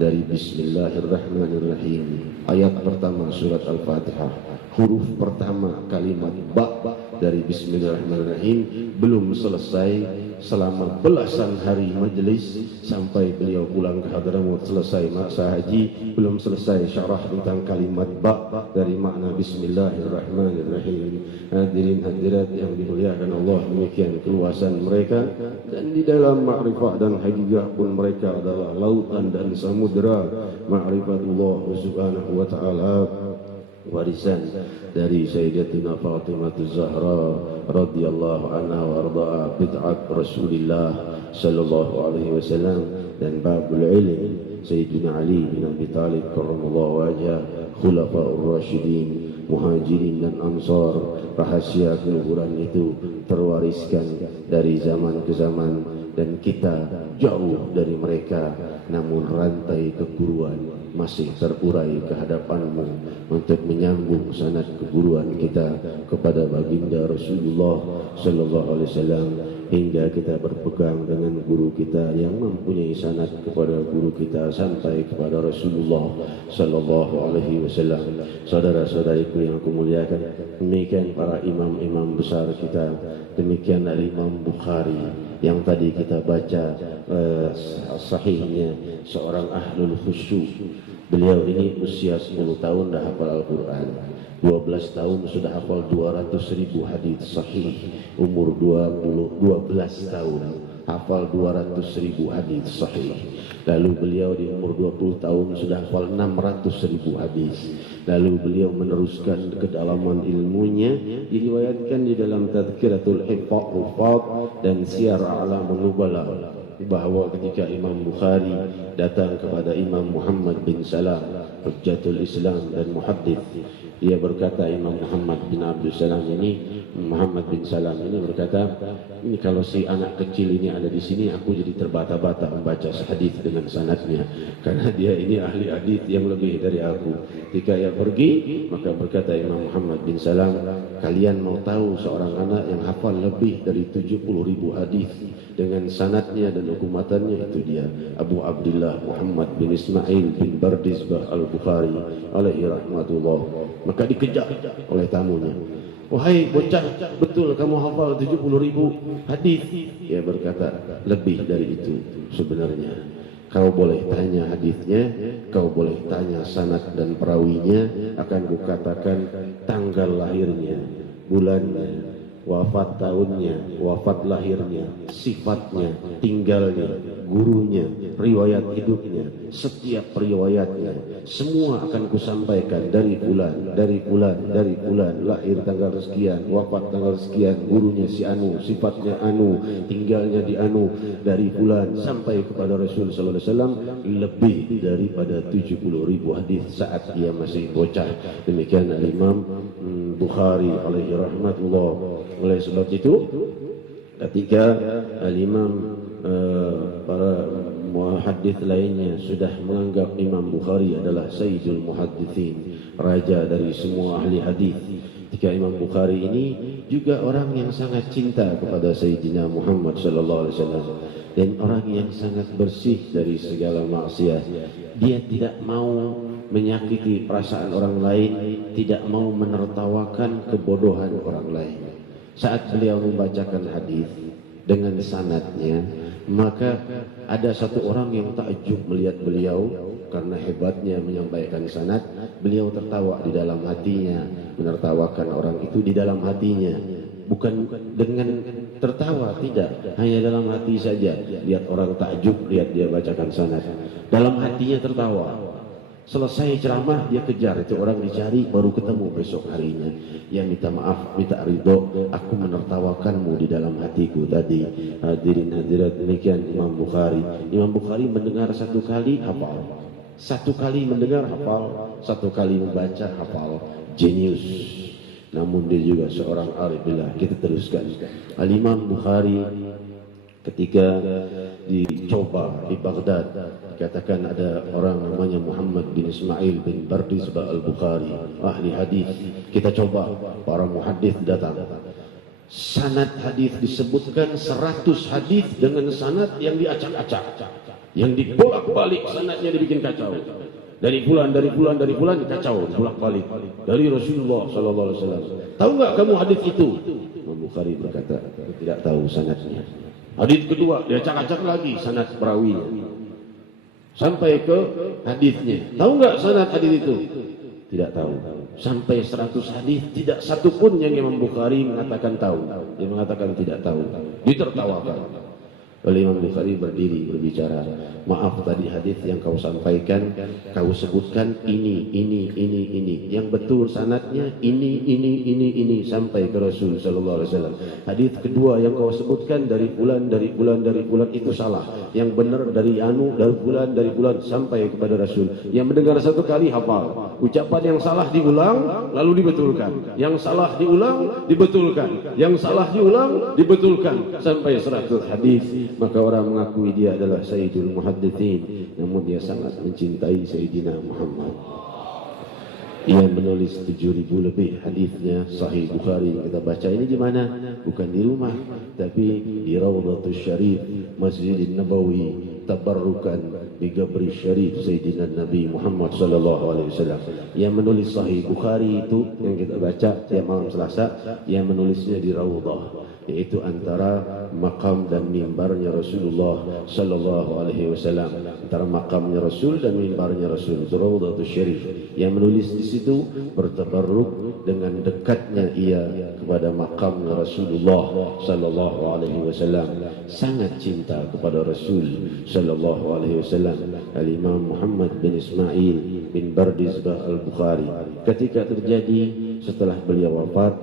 dari Bismillahirrahmanirrahim. Ayat pertama surat Al-Fatihah. Huruf pertama kalimat ba dari Bismillahirrahmanirrahim belum selesai selama belasan hari majelis sampai beliau pulang ke Hadramut, selesai masa haji, belum selesai syarah tentang kalimat ba dari makna Bismillahirrahmanirrahim. Hadirin hadirat yang dimuliakan Allah, demikian keluasan mereka, dan di dalam ma'rifah dan hakikat pun mereka adalah lautan dan samudera ma'rifatullah subhanahu wa ta'ala, warisan dari Sayyidatina Fatimah Zahra radhiyallahu anha wa arda'a, bid'at Rasulullah sallallahu alaihi wasallam, dan babul ilm Sayyidina Ali bin Abi Talib karramallahu wajhah, khulafaur rasyidin, muhajirin dan ansar. Rahasia keluhuran itu terwariskan dari zaman ke zaman, dan kita jauh dari mereka, namun rantai keguruan masih terurai ke hadapanmu untuk menyambung sanad keguruan kita kepada baginda Rasulullah sallallahu alaihi wasallam, hingga kita berpegang dengan guru kita yang mempunyai sanad kepada guru kita sampai kepada Rasulullah sallallahu alaihi wasallam. Saudara-saudariku yang aku muliakan, demikian para imam-imam besar kita, demikian Al-Imam Bukhari yang tadi kita baca sahihnya, seorang ahlul khusyuk. Beliau ini usia 10 tahun dah hafal Al-Quran, 12 tahun sudah hafal 200.000 hadis sahih, umur 12 tahun hafal 200.000 hadis sahih. Lalu beliau di umur 20 tahun sudah hafal 600.000 hadis. Lalu beliau meneruskan kedalaman ilmunya, diriwayatkan di dalam Tadhkiratul Hufadz dan Syiar A'lamun Nubala, bahwa ketika Imam Bukhari datang kepada Imam Muhammad bin Salam, Hujjatul Islam dan Muhaddits, dia berkata, Imam Muhammad bin Abdul Salam ini, Muhammad bin Salam ini berkata, ini kalau si anak kecil ini ada di sini, aku jadi terbata-bata membaca hadis dengan sanadnya, karena dia ini ahli hadis yang lebih dari aku. Ketika ia pergi, maka berkata Imam Muhammad bin Salam, kalian mau tahu seorang anak yang hafal lebih dari 70.000 hadis dengan sanadnya dan hukumatannya? Itu dia, Abu Abdullah Muhammad bin Ismail bin Bardizbah Al-Bukhari alaihi rahmatullah. Maka dikejar oleh tamunya, wahai bocah, betul kamu hafal 70.000 hadis? Ia berkata, lebih dari itu sebenarnya. Kau boleh tanya hadisnya, kau boleh tanya sanad dan perawinya, akan kukatakan tanggal lahirnya, bulannya, wafat tahunnya, wafat lahirnya, sifatnya, tinggalnya, gurunya, riwayat hidupnya, setiap riwayatnya, semua akan kusampaikan dari bulan, lahir tanggal sekian, wafat tanggal sekian, gurunya si anu, sifatnya anu, tinggalnya di anu, dari bulan sampai kepada Rasul sallallahu alaihi wasallam, lebih daripada 70.000 hadis saat ia masih bocah. Demikian Imam Bukhari alaihi rahmatullah. Oleh sebab itu, ketika Imam para muhaddits lainnya sudah menganggap Imam Bukhari adalah Sayyidul Muhadditsin, raja dari semua ahli hadis. Ketika Imam Bukhari ini juga orang yang sangat cinta kepada Sayyidina Muhammad sallallahu alaihi wasallam dan orang yang sangat bersih dari segala maksiat. Dia tidak mau menyakiti perasaan orang lain, tidak mau menertawakan kebodohan orang lain. Saat beliau membacakan hadis dengan sanadnya, maka ada satu orang yang takjub melihat beliau karena hebatnya menyampaikan sanad. Beliau tertawa di dalam hatinya, menertawakan orang itu di dalam hatinya, bukan dengan tertawa, tidak, hanya dalam hati saja. Lihat orang takjub, lihat dia bacakan sanad, dalam hatinya tertawa. Selesai ceramah dia kejar itu orang, dicari, baru ketemu besok harinya. Ya minta maaf, minta ridho, aku menertawakanmu di dalam hatiku tadi. Hadirin hadirat, demikian Imam Bukhari. Imam Bukhari mendengar satu kali hafal, satu kali mendengar hafal, satu kali membaca hafal. Jenius. Namun dia juga seorang arif billah. Kita teruskan. Al-Imam Bukhari ketika dicoba di Baghdad, dikatakan ada orang namanya Muhammad bin Ismail bin Bardizbah al-Bukhari, ahli hadis. Kita coba, para muhaddits datang. Sanad hadis disebutkan 100 hadis dengan sanad yang diacak-acak, yang dibolak-balik, sanadnya dibikin kacau. Dari bulan dikacau, bolak-balik. Dari Rasulullah sallallahu alaihi wasallam. Tahu enggak kamu hadis itu? Imam Bukhari berkata, tidak tahu sanadnya. Hadis kedua diacak-acak lagi sanad perawinya, sampai ke hadisnya. Tahu enggak sanad hadis itu? Tidak tahu. Sampai 100 hadis, tidak satu pun yang Imam Bukhari mengatakan tahu. Dia mengatakan tidak tahu. Ditertawakan. Oleh Imam Bukhari berdiri berbicara, maaf tadi hadis yang kau sampaikan, kau sebutkan ini, yang betul sanadnya ini sampai ke Rasul sallallahu alaihi wasallam. Hadis kedua yang kau sebutkan dari bulan itu salah. Yang benar dari bulan sampai kepada Rasul. Yang mendengar satu kali hafal. Ucapan yang salah diulang lalu dibetulkan. Yang salah diulang dibetulkan. Yang salah diulang dibetulkan sampai 100 hadis. Maka orang mengakui dia adalah Sayyidul Muhadditsin, namun dia sangat mencintai Sayyidina Muhammad. Ia menulis 7.000 lebih hadisnya Sahih Bukhari. Kita baca ini di mana? Bukan di rumah, tapi di Rawdatul Syarif Masjidin Nabawi, tabarrukan bi qabri syarif Sayyidina Nabi Muhammad sallallahu alaihi wasallam. Yang menulis Sahih Bukhari itu yang kita baca tiap malam Selasa, yang menulisnya di Rawdah, yaitu antara makam dan mimbarnya Rasulullah sallallahu alaihi wasallam, antara makamnya Rasul dan mimbarnya Rasul, Rawdatul Syarif. Yang menulis di situ bertabarruk dengan dekatnya ia kepada makamnya Rasulullah sallallahu alaihi wasallam, sangat cinta kepada Rasul sallallahu alaihi wasallam. Al-Imam Muhammad bin Ismail bin Bardizbah al-Bukhari, ketika terjadi setelah beliau wafat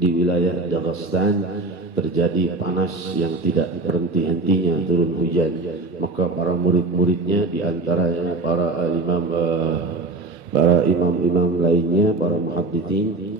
di wilayah Dagestan, terjadi panas yang tidak berhenti-hentinya, turun hujan. Maka para murid-muridnya, di antaranya para imam-imam lainnya, para muhadditsin,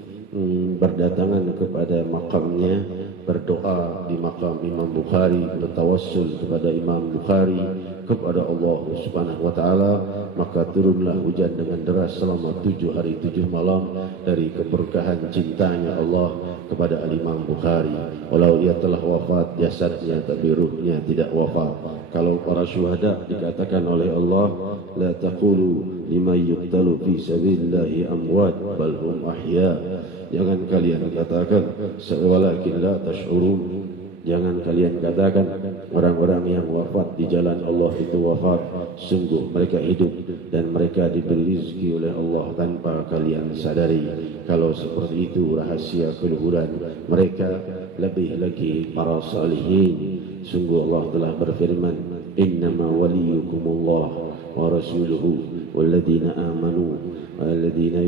berdatangan kepada makamnya, berdoa di makam Imam Bukhari, bertawassul kepada Imam Bukhari, kepada Allah Subhanahu wa taala. Maka turunlah hujan dengan deras selama 7 hari 7 malam dari keberkahan cintanya Allah kepada Imam Bukhari. Walau ia telah wafat jasadnya, tapi ruhnya tidak wafat. Kalau para syuhada dikatakan oleh Allah, la taqulu liman yuqtalu fi sabilillahi amwat bal hum ahya. Jangan kalian katakan, walakin la tash'urun. Jangan kalian katakan orang-orang yang wafat di jalan Allah itu wafat. Sungguh mereka hidup dan mereka diberi rezeki oleh Allah tanpa kalian sadari. Kalau seperti itu rahasia keluhuran mereka, lebih lagi para salihin. Sungguh Allah telah berfirman, Allah wa rasuluhu walladzina amanu الذين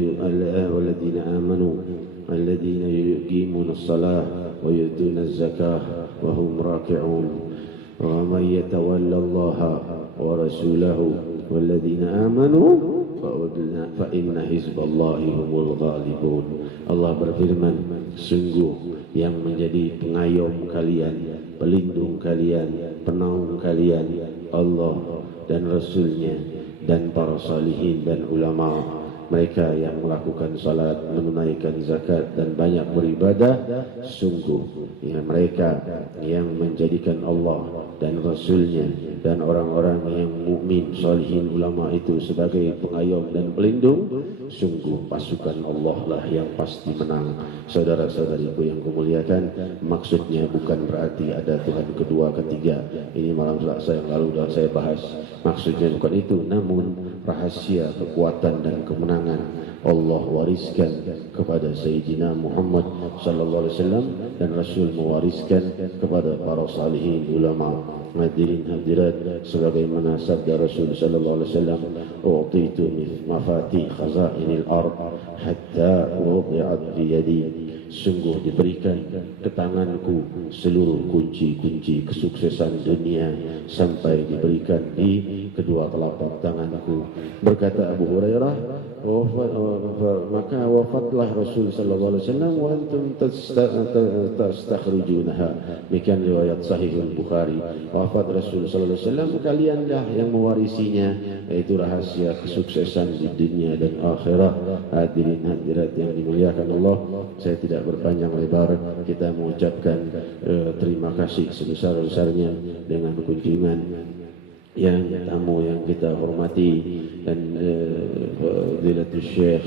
يقيمون الصلاة ويؤتون الزكاة وهم راكعون ومن يتولى الله ورسوله والذين آمنوا فإن حزب الله هم الغالبون. Allah berfirman, sungguh yang menjadi pengayom kalian, pelindung kalian, penaung kalian Allah dan Rasulnya dan para salihin dan ulama. Mereka yang melakukan salat, menunaikan zakat dan banyak beribadah, sungguh ya, mereka yang menjadikan Allah dan Rasulnya dan orang-orang yang mukmin, salihin, ulama itu sebagai pengayom dan pelindung, sungguh pasukan Allah lah yang pasti menang. Saudara-saudariku yang kumuliakan, maksudnya bukan berarti ada Tuhan kedua, ketiga. Ini malam Selasa yang lalu sudah saya bahas. Maksudnya bukan itu, namun rahasia kekuatan dan kemenangan Allah wariskan kepada Sayyidina Muhammad sallallahu alaihi wasallam dan Rasul mewariskan kepada para salihin ulama. Hadirin hadirat, sebagaimana sabda Rasul sallallahu alaihi wasallam, "U'titu mafatih khazainil ard hatta wudi'at bi yadi." Sungguh diberikan ke tanganku seluruh kunci-kunci kesuksesan dunia sampai diberikan di kedua telapak tanganku. Berkata Abu Hurairah, maka wafatlah Rasul sallallahu alaihi wasallam wa antum tastakhrijunaha. Demikian riwayat Sahih Bukhari. Wafat Rasul sallallahu alaihi wasallam, kalianlah yang mewarisinya, yaitu rahasia kesuksesan di dunia dan akhirat. Hadirin hadirat yang dimuliakan Allah, saya tidak berpanjang lebar, kita mengucapkan terima kasih sebesar-besarnya dengan kunjungan yang tamu yang kita hormati dan Fadilatul Syekh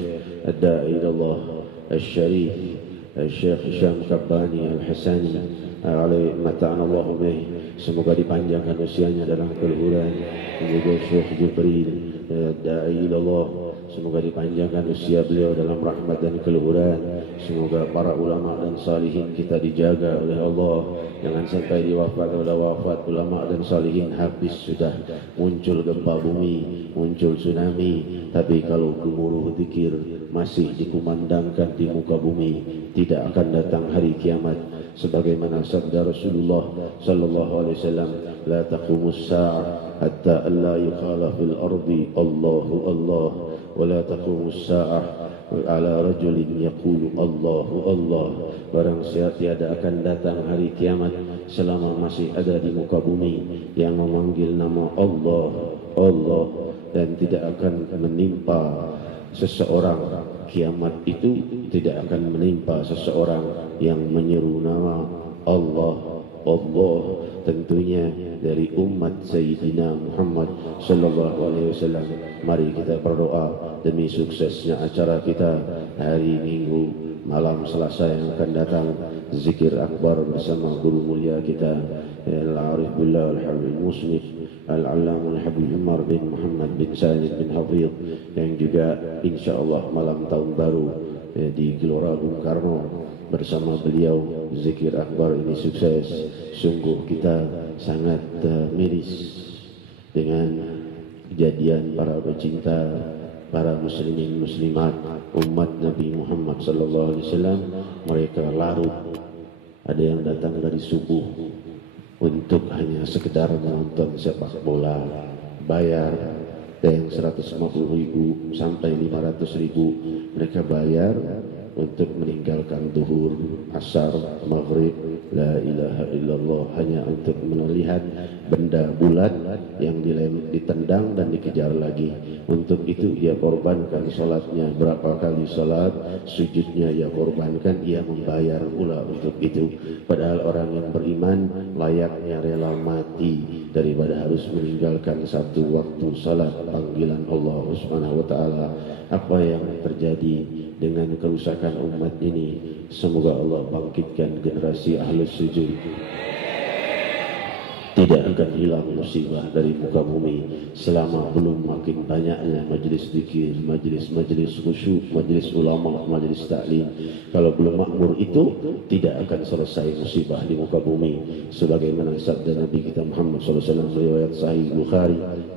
Ad-Da'i ilallah Al-Syarif Syekh Hisham Kabbani Al-Hasani alaihi mata'anallahu bih, semoga dipanjangkan usianya dalam keluhuran. Juga Syekh Jibril Ad-Da'i ilallah, semoga dipanjangkan usia beliau dalam rahmat dan keluhuran. Semoga para ulama dan salihin kita dijaga oleh Allah. Jangan sampai diwafat oleh wafat ulama dan salihin habis sudah muncul gempa bumi, muncul tsunami. Tapi kalau gemuruh zikir masih dikumandangkan di muka bumi, tidak akan datang hari kiamat. Sebagaimana sabda Rasulullah sallallahu alaihi wasallam, la taqumus sa'ah hatta alla yuqala fil ardi Allahu Allah. ولا تقوم الساعة على رجل يقول الله الله. Barang tiada akan datang hari kiamat selama masih ada di muka bumi yang memanggil nama Allah Allah, dan tidak akan menimpa seseorang, kiamat itu tidak akan menimpa seseorang yang menyeru nama Allah Allah, tentunya dari umat Sayyidina Muhammad sallallahu alaihi wasallam. Mari kita berdoa demi suksesnya acara kita hari Minggu malam Selasa yang akan datang, zikir akbar bersama guru mulia kita Al-Arif Billah Al-Habib Musnif Al-Allam Al-Habib Umar bin Muhammad bin Said bin Hafidh, yang juga insyaallah malam tahun baru di Gelora Bung Karno bersama beliau zikir akbar ini sukses. Sungguh kita sangat miris dengan kejadian para pecinta, para muslimin muslimat umat Nabi Muhammad sallallahu alaihi wasallam. Mereka larut, ada yang datang dari subuh untuk hanya sekedar menonton sepak bola, bayar. Ada yang 150.000 sampai 500.000 mereka bayar untuk meninggalkan zuhur, asar, maghrib, la ilaha illallah, hanya untuk melihat benda bulat yang ditendang dan dikejar lagi. Untuk itu ia korbankan salatnya, berapa kali salat, sujudnya ia korbankan, ia membayar pula untuk itu. Padahal orang yang beriman layaknya rela mati daripada harus meninggalkan satu waktu salat panggilan Allah Subhanahu wa taala. Apa yang terjadi dengan kerusakan umat ini? Semoga Allah bangkitkan generasi ahlus sujud. Tidak akan hilang musibah dari muka bumi selama belum makin banyaknya majlis zikir, majlis khusyuk, majlis ulama, majlis taklim. Kalau belum makmur itu tidak akan selesai musibah di muka bumi. Sebagaimana sabda Nabi kita Muhammad sallallahu alaihi wasallam riwayat Sahih Bukhari,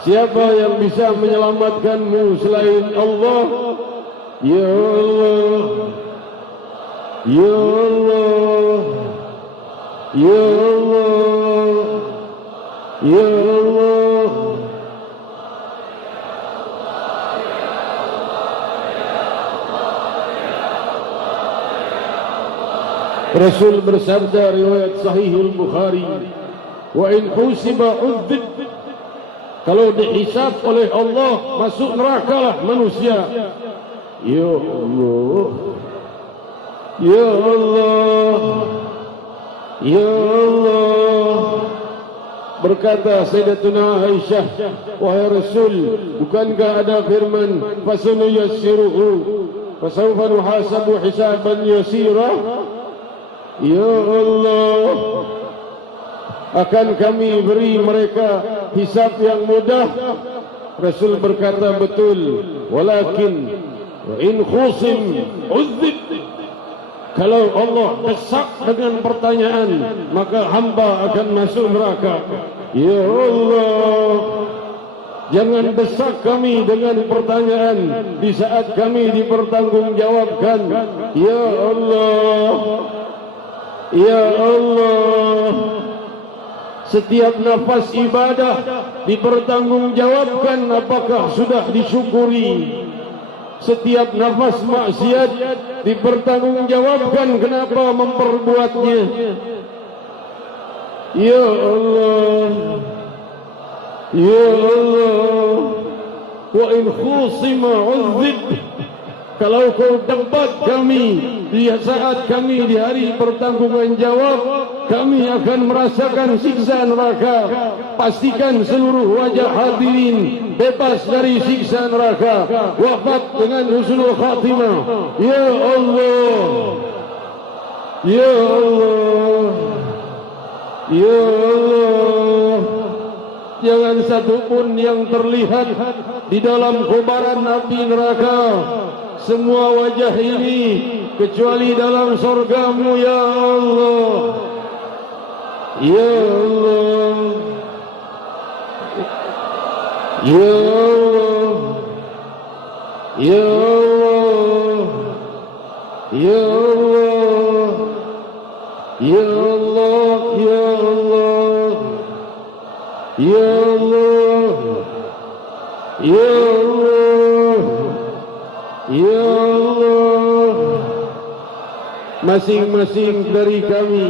Siapa yang bisa menyelamatkanmu selain Allah? Ya Allah, Ya Allah, Ya Allah, Ya Allah. Rasul bersabda riwayat Sahihul Bukhari, wa in husiba udzib, kalau dihisab oleh Allah masuk nerakalah manusia. Ya Allah, Ya Allah, Ya Allah. Berkata Sayyidatuna Aisyah, wahai Rasul, bukankah ada firman fasanuyassiruhu fasawfa nuhasabu hisaban yasira? Ya Allah, akan kami beri mereka hisab yang mudah. Rasul berkata, betul, walakin wa in khusim udzib, kalau Allah desak dengan pertanyaan maka hamba akan masuk neraka. Ya Allah, jangan desak kami dengan pertanyaan di saat kami dipertanggungjawabkan. Ya Allah, Ya Allah, setiap nafas ibadah dipertanggungjawabkan apakah sudah disyukuri. Setiap nafas maksiat dipertanggungjawabkan kenapa memperbuatnya. Ya Allah, Ya Allah, wa in khusima udzib, kalau kau tempat kami di saat kami di hari pertanggungan jawab, kami akan merasakan siksa neraka. Pastikan seluruh wajah hadirin bebas dari siksa neraka, wafat dengan husnul khatimah. Ya Allah, Ya Allah, Ya Allah, jangan satu pun yang terlihat di dalam kobaran api neraka. Semua wajah ini kecuali dalam surgamu. Ya Allah, Ya Allah, Ya Allah, Ya Allah, Ya Allah, Ya Allah, Ya Allah, Ya Allah, Ya Allah, Ya Allah. Masing-masing dari kami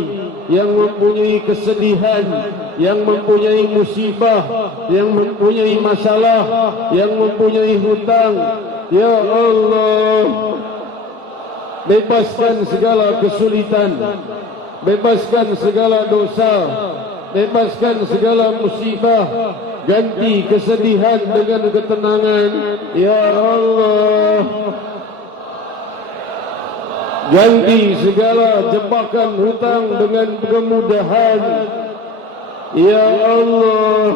yang mempunyai kesedihan, yang mempunyai musibah, yang mempunyai masalah, yang mempunyai hutang, Ya Allah, bebaskan segala kesulitan, bebaskan segala dosa, bebaskan segala musibah, ganti kesedihan dengan ketenangan. Ya Allah, ganti segala jebakan hutang dengan kemudahan. Ya Allah,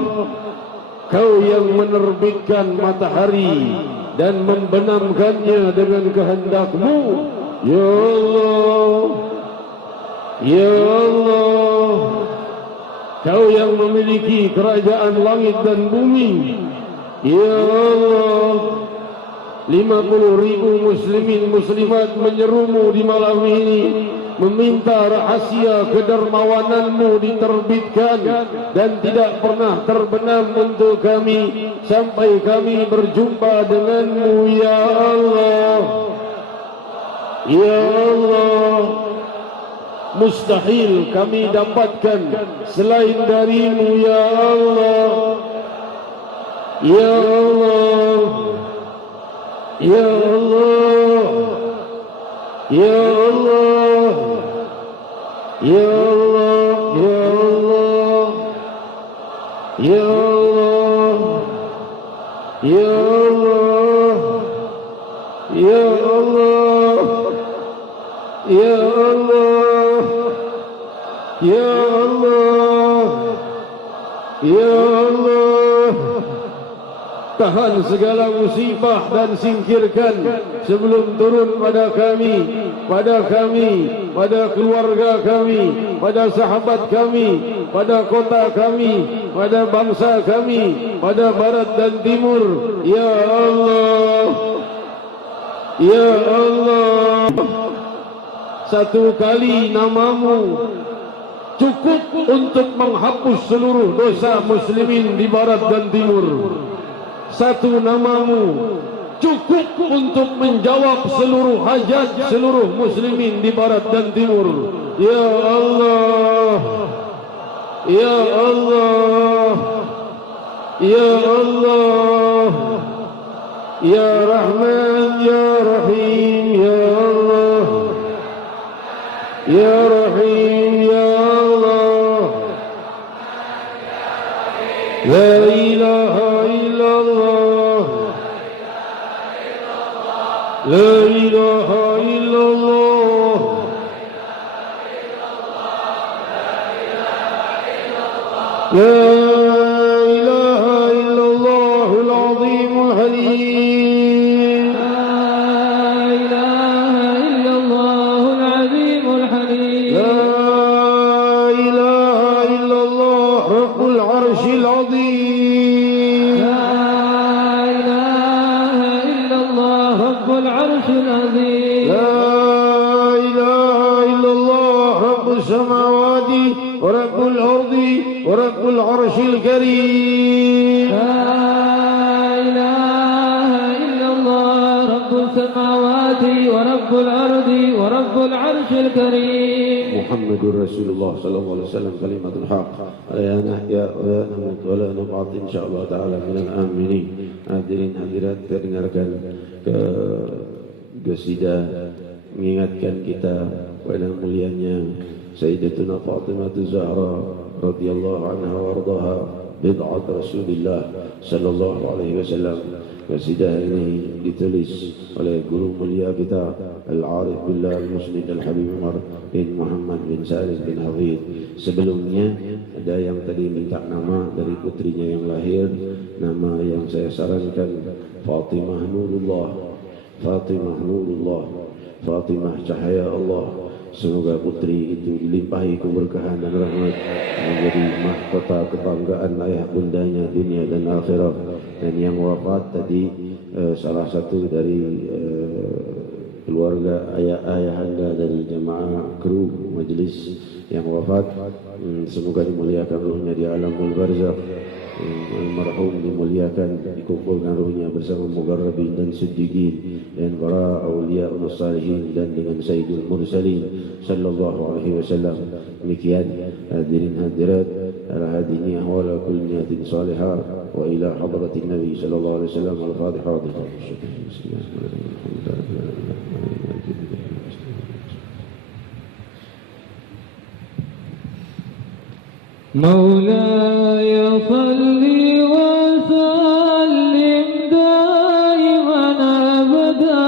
Kau yang menerbitkan matahari dan membenamkannya dengan kehendak-Mu. Ya Allah, Ya Allah, Kau yang memiliki kerajaan langit dan bumi. Ya Allah, 50.000 muslimin muslimat menyeru-Mu di malam ini, meminta rahasia kedermawanan-Mu diterbitkan dan tidak pernah terbenam untuk kami sampai kami berjumpa dengan-Mu. Ya Allah, Ya Allah, mustahil kami dapatkan selain dari-Mu. Ya Allah, Ya Allah, Ya Allah, Ya Allah, Ya Allah, Ya Allah, Ya Allah, Ya Allah, Ya Allah, Ya Allah, Ya Allah. Tahan segala musibah dan singkirkan sebelum turun pada kami pada kami, pada keluarga kami, pada sahabat kami, pada kota kami, pada bangsa kami, pada barat dan timur. Ya Allah, Ya Allah, satu kali namamu cukup untuk menghapus seluruh dosa muslimin di barat dan timur. Satu namamu cukup untuk menjawab seluruh hajat seluruh muslimin di barat dan timur. Ya Allah, Ya Allah, Ya Allah, Ya Rahman, Ya Rahim, Ya Allah, Ya Rahim, Ya Allah, La ilaha illallah, La ilaha illallah, La ilaha illallahul azimul halim, La ilaha illallahul azimul halim, La ilaha illallah rabbul arshil azim, La ilaha illallah rabbul arshil azim, La ilaha illallah rabbus samawati wa rabbul ardi wa rabbul arshil karim, La ilaha illallah rabbus samawati wa rabbul ardi wa rabbul arshil karim. Muhammadur Rasulullah sallallahu alaihi wasallam kalimatul haq. Ya nahya wa ya namut wa la nab'at insyaallah taala minal aminin. Hadirin hadirat terdengarkan ke qasidah mengingatkan kita pada mulianya Sayyidatuna Fatimah Zahra radhiyallahu anha wa ardaha bid'at Rasulillah sallallahu alaihi wasallam. Qasidah ini ditulis oleh guru mulia kita Al-Arif Billah Al-Musnid Al-Habib Umar bin Muhammad bin Salim bin Hafid. Sebelumnya ada yang tadi minta nama dari putrinya yang lahir, nama yang saya sarankan Fatimah Nurullah, Fatimah Nurullah, Fatimah Cahaya Allah. Semoga putri itu dilimpahi keberkahan dan rahmat, menjadi mahkota kebanggaan ayah bundanya dunia dan akhirat. Dan yang wafat tadi salah satu dari keluarga ayahanda dari jemaah kru majlis yang wafat, semoga dimuliakan ruhnya di alamul barzakh. Almarhum dimuliakan, dikumpulkan ruhnya bersama mugarrabin dan siddiqin dan para awliya dan salihin dan dengan sayyidul mursalin sallallahu alaihi wasallam. Demikian hadirin hadirat al-hadini ahwala kulli niyatin salihah wa ila hadratin nabi sallallahu alaihi wasallam. Al-Fatihah. مولاي صل وسلم دائما ابدا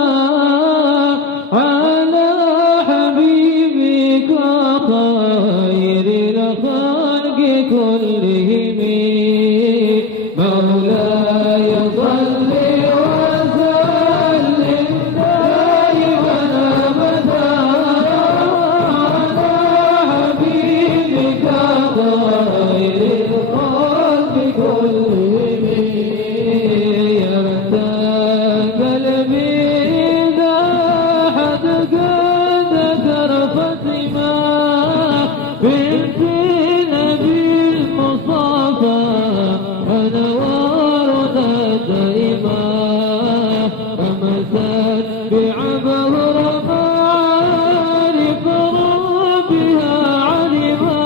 على حبيبك خير الخلق كلهم. مولاي صل وسلم دائما ابدا على حبيبك خير الخلق كلهم. يرتاح قلبي إذا حد قد ذكر فاطمة بنت النبي المصطفى ونورنا دائما ومسات بعبر معارف ربها علما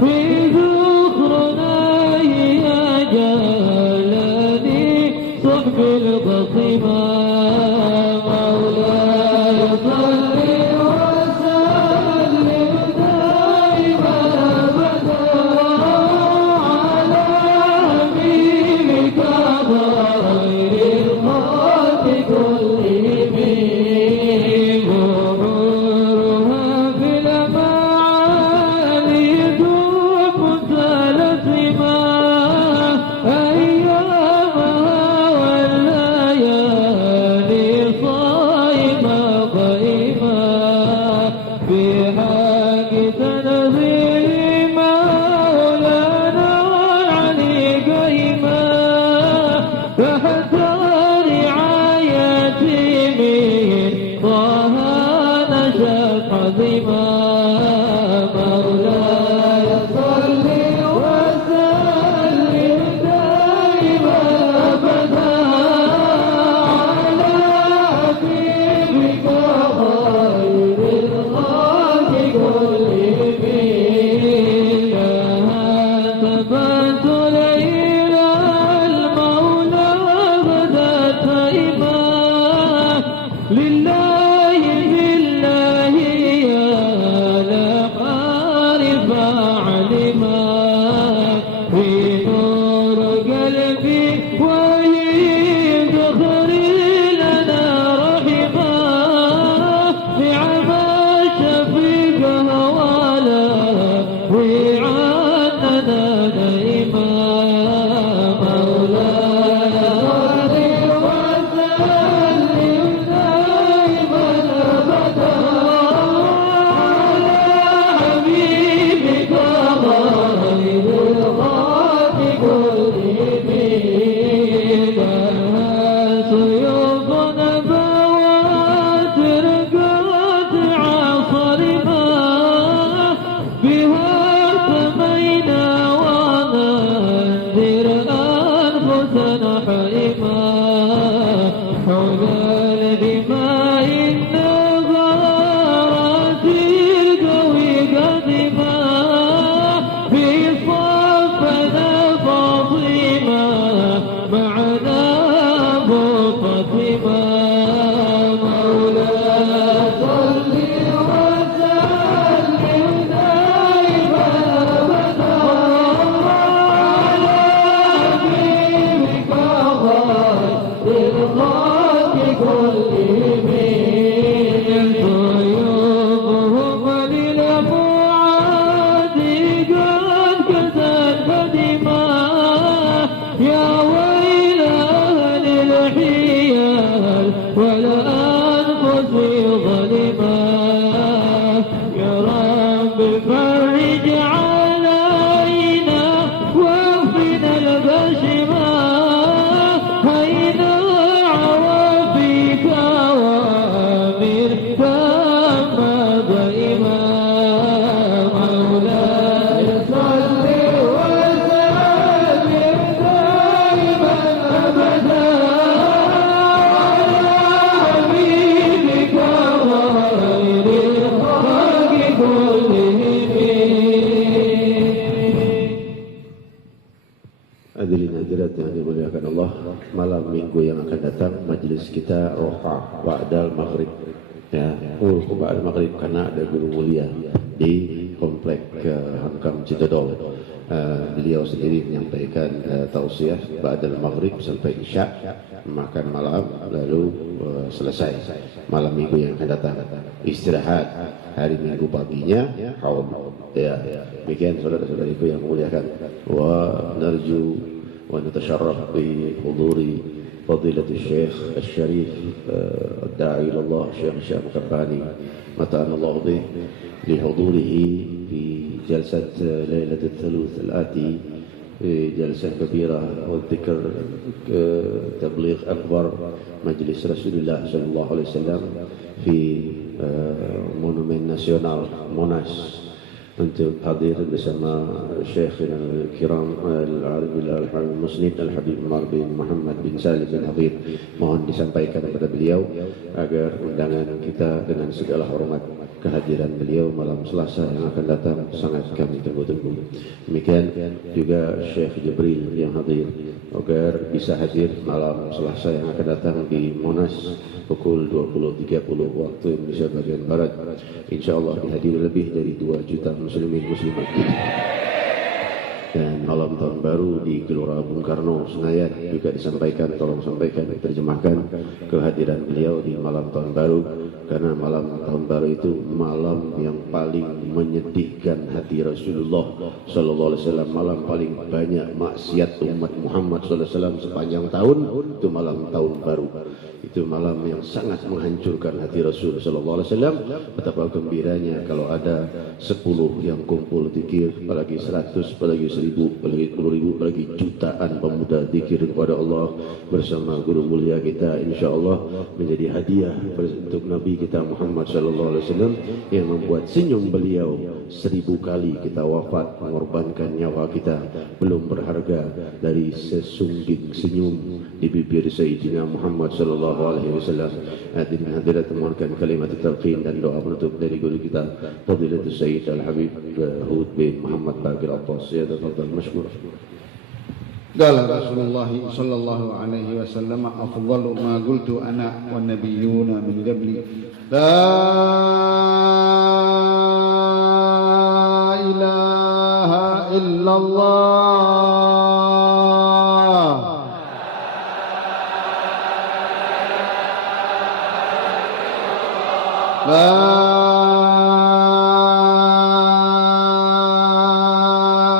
في ذكرنا يا جلالي صحب البصمة. مولاي صل وسلم دائما ابدا على حبيبك خير الخلق كلهم. مرورها في المعالي دوب متلازمة أيامها والليالي Malam minggu yang akan datang majelis kita rofa ba'dal maghrib ya, ba'dal maghrib karena ada guru mulia di komplek Hankam Citadol. Beliau sendiri menyampaikan tausiah ba'dal maghrib sampai isya, makan malam lalu selesai malam minggu yang akan datang, istirahat hari minggu paginya haul ya. Demikian saudara-saudariku yang memuliakan, wa narju ونتشرف بحضور فضيلة الشيخ الشريف الداعي إلى الله الشيخ هشام كرباني متعنا الله به لحضوره في جلسة ليلة الثلوث الآتي في جلسة كبيرة والذكر تبليغ أكبر مجلس رسول الله صلى الله عليه وسلم في مونومين ناسيونال موناس untuk hadir bersama Syekhina Kiram Al-Arif Al-Muslim Al-Habib Umar bin Muhammad bin Salim bin Habib. Mohon disampaikan kepada beliau agar undangan kita dengan segala hormat kehadiran beliau malam Selasa yang akan datang sangat kami tunggu-tunggu. Demikian juga Syekh Jibril yang hadir agar bisa hadir malam Selasa yang akan datang di Monas pukul 20.30 waktu Indonesia bagian Barat. InsyaAllah dihadiri lebih dari 2 juta muslimin muslimat. Dan malam tahun baru di Gelora Bung Karno Senayan juga disampaikan, tolong sampaikan, terjemahkan kehadiran beliau di malam tahun baru, karena malam tahun baru itu malam yang paling menyedihkan hati Rasulullah Sallallahu Alaihi Wasallam, malam paling banyak maksiat umat Muhammad Sallallahu Alaihi Wasallam sepanjang tahun itu malam tahun baru. Itu malam yang sangat menghancurkan hati Rasul sallallahu alaihi wasallam. Betapa gembiranya kalau ada 10 yang kumpul zikir, apalagi 100, apalagi 1000, apalagi 10.000, apalagi jutaan pemuda zikir kepada Allah bersama guru mulia kita, insyaallah menjadi hadiah untuk Nabi kita Muhammad sallallahu alaihi wasallam yang membuat senyum beliau 1000 kali kita wafat mengorbankan nyawa kita belum berharga dari sesungging senyum di bibir Sayyidina Muhammad sallallahu alaihi wasallam. Hadirin hadirat, mengucapkan kalimat talqin dan doa penutup dari guru kita Fadilatul Sayyid Al-Habib Hud bin Muhammad Baqir Abbas. Ya, tafadhal mashkur. قال رسول الله صلى الله عليه وسلم أفضل ما قلت أنا والنبيون من قبلي لا إله إلا الله لا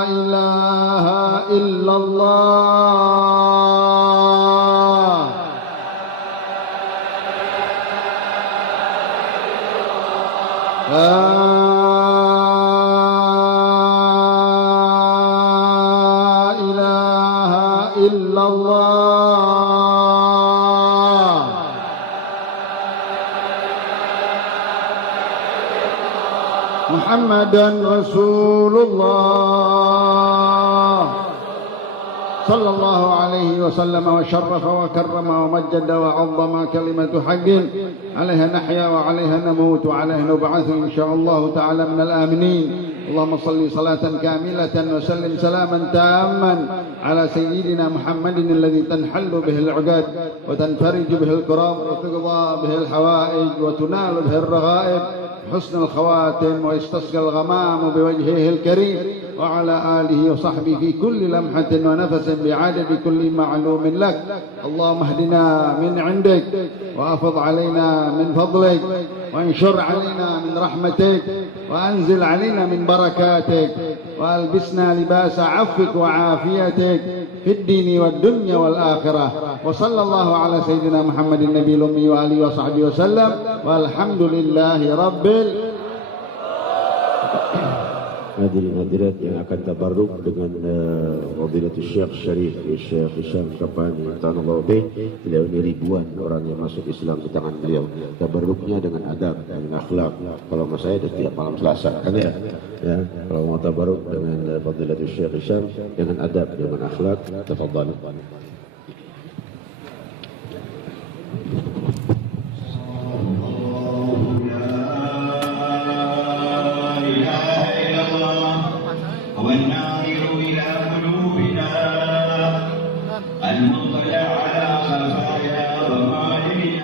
إله إلا الله لا إله إلا الله محمدا رسول الله صلى الله عليه وسلم وشرف وكرم ومجد وعظم كلمة حق عليها نحيا وعليها نموت وعليها نبعث إن شاء الله تعالى من الآمنين. اللهم صل صلاة كاملة وسلم سلاما تاما على سيدنا محمد الذي تنحل به العقد وتنفرج به الكرام وتقضى به الحوائج وتنال به الرغائب حسن الخواتم ويستسقى الغمام بوجهه الكريم وعلى آله وصحبه في كل لمحة ونفس بعدد كل معلوم لك. اللهم اهدنا من عندك وأفض علينا من فضلك وانشر علينا من رحمتك وأنزل علينا من بركاتك وألبسنا لباس عفوك وعافيتك في الدين والدنيا والآخرة. وصلى الله على سيدنا محمد النبي الأمي وآله وصحبه وسلم والحمد لله رب Hadirin hadirat yang akan tabarruk dengan Fadilatul Syekh Syarif Syekh Hisham Kapani ta'ala bih. Beliau ini ribuan orang yang masuk Islam di tangan beliau. Tabarruknya dengan adab, dengan akhlak. Kalau mas saya setiap malam Selasa kan ya. Kalau mau tabarruk dengan Fadilatul Syekh Hisham dengan adab, dengan akhlak, tafadhal.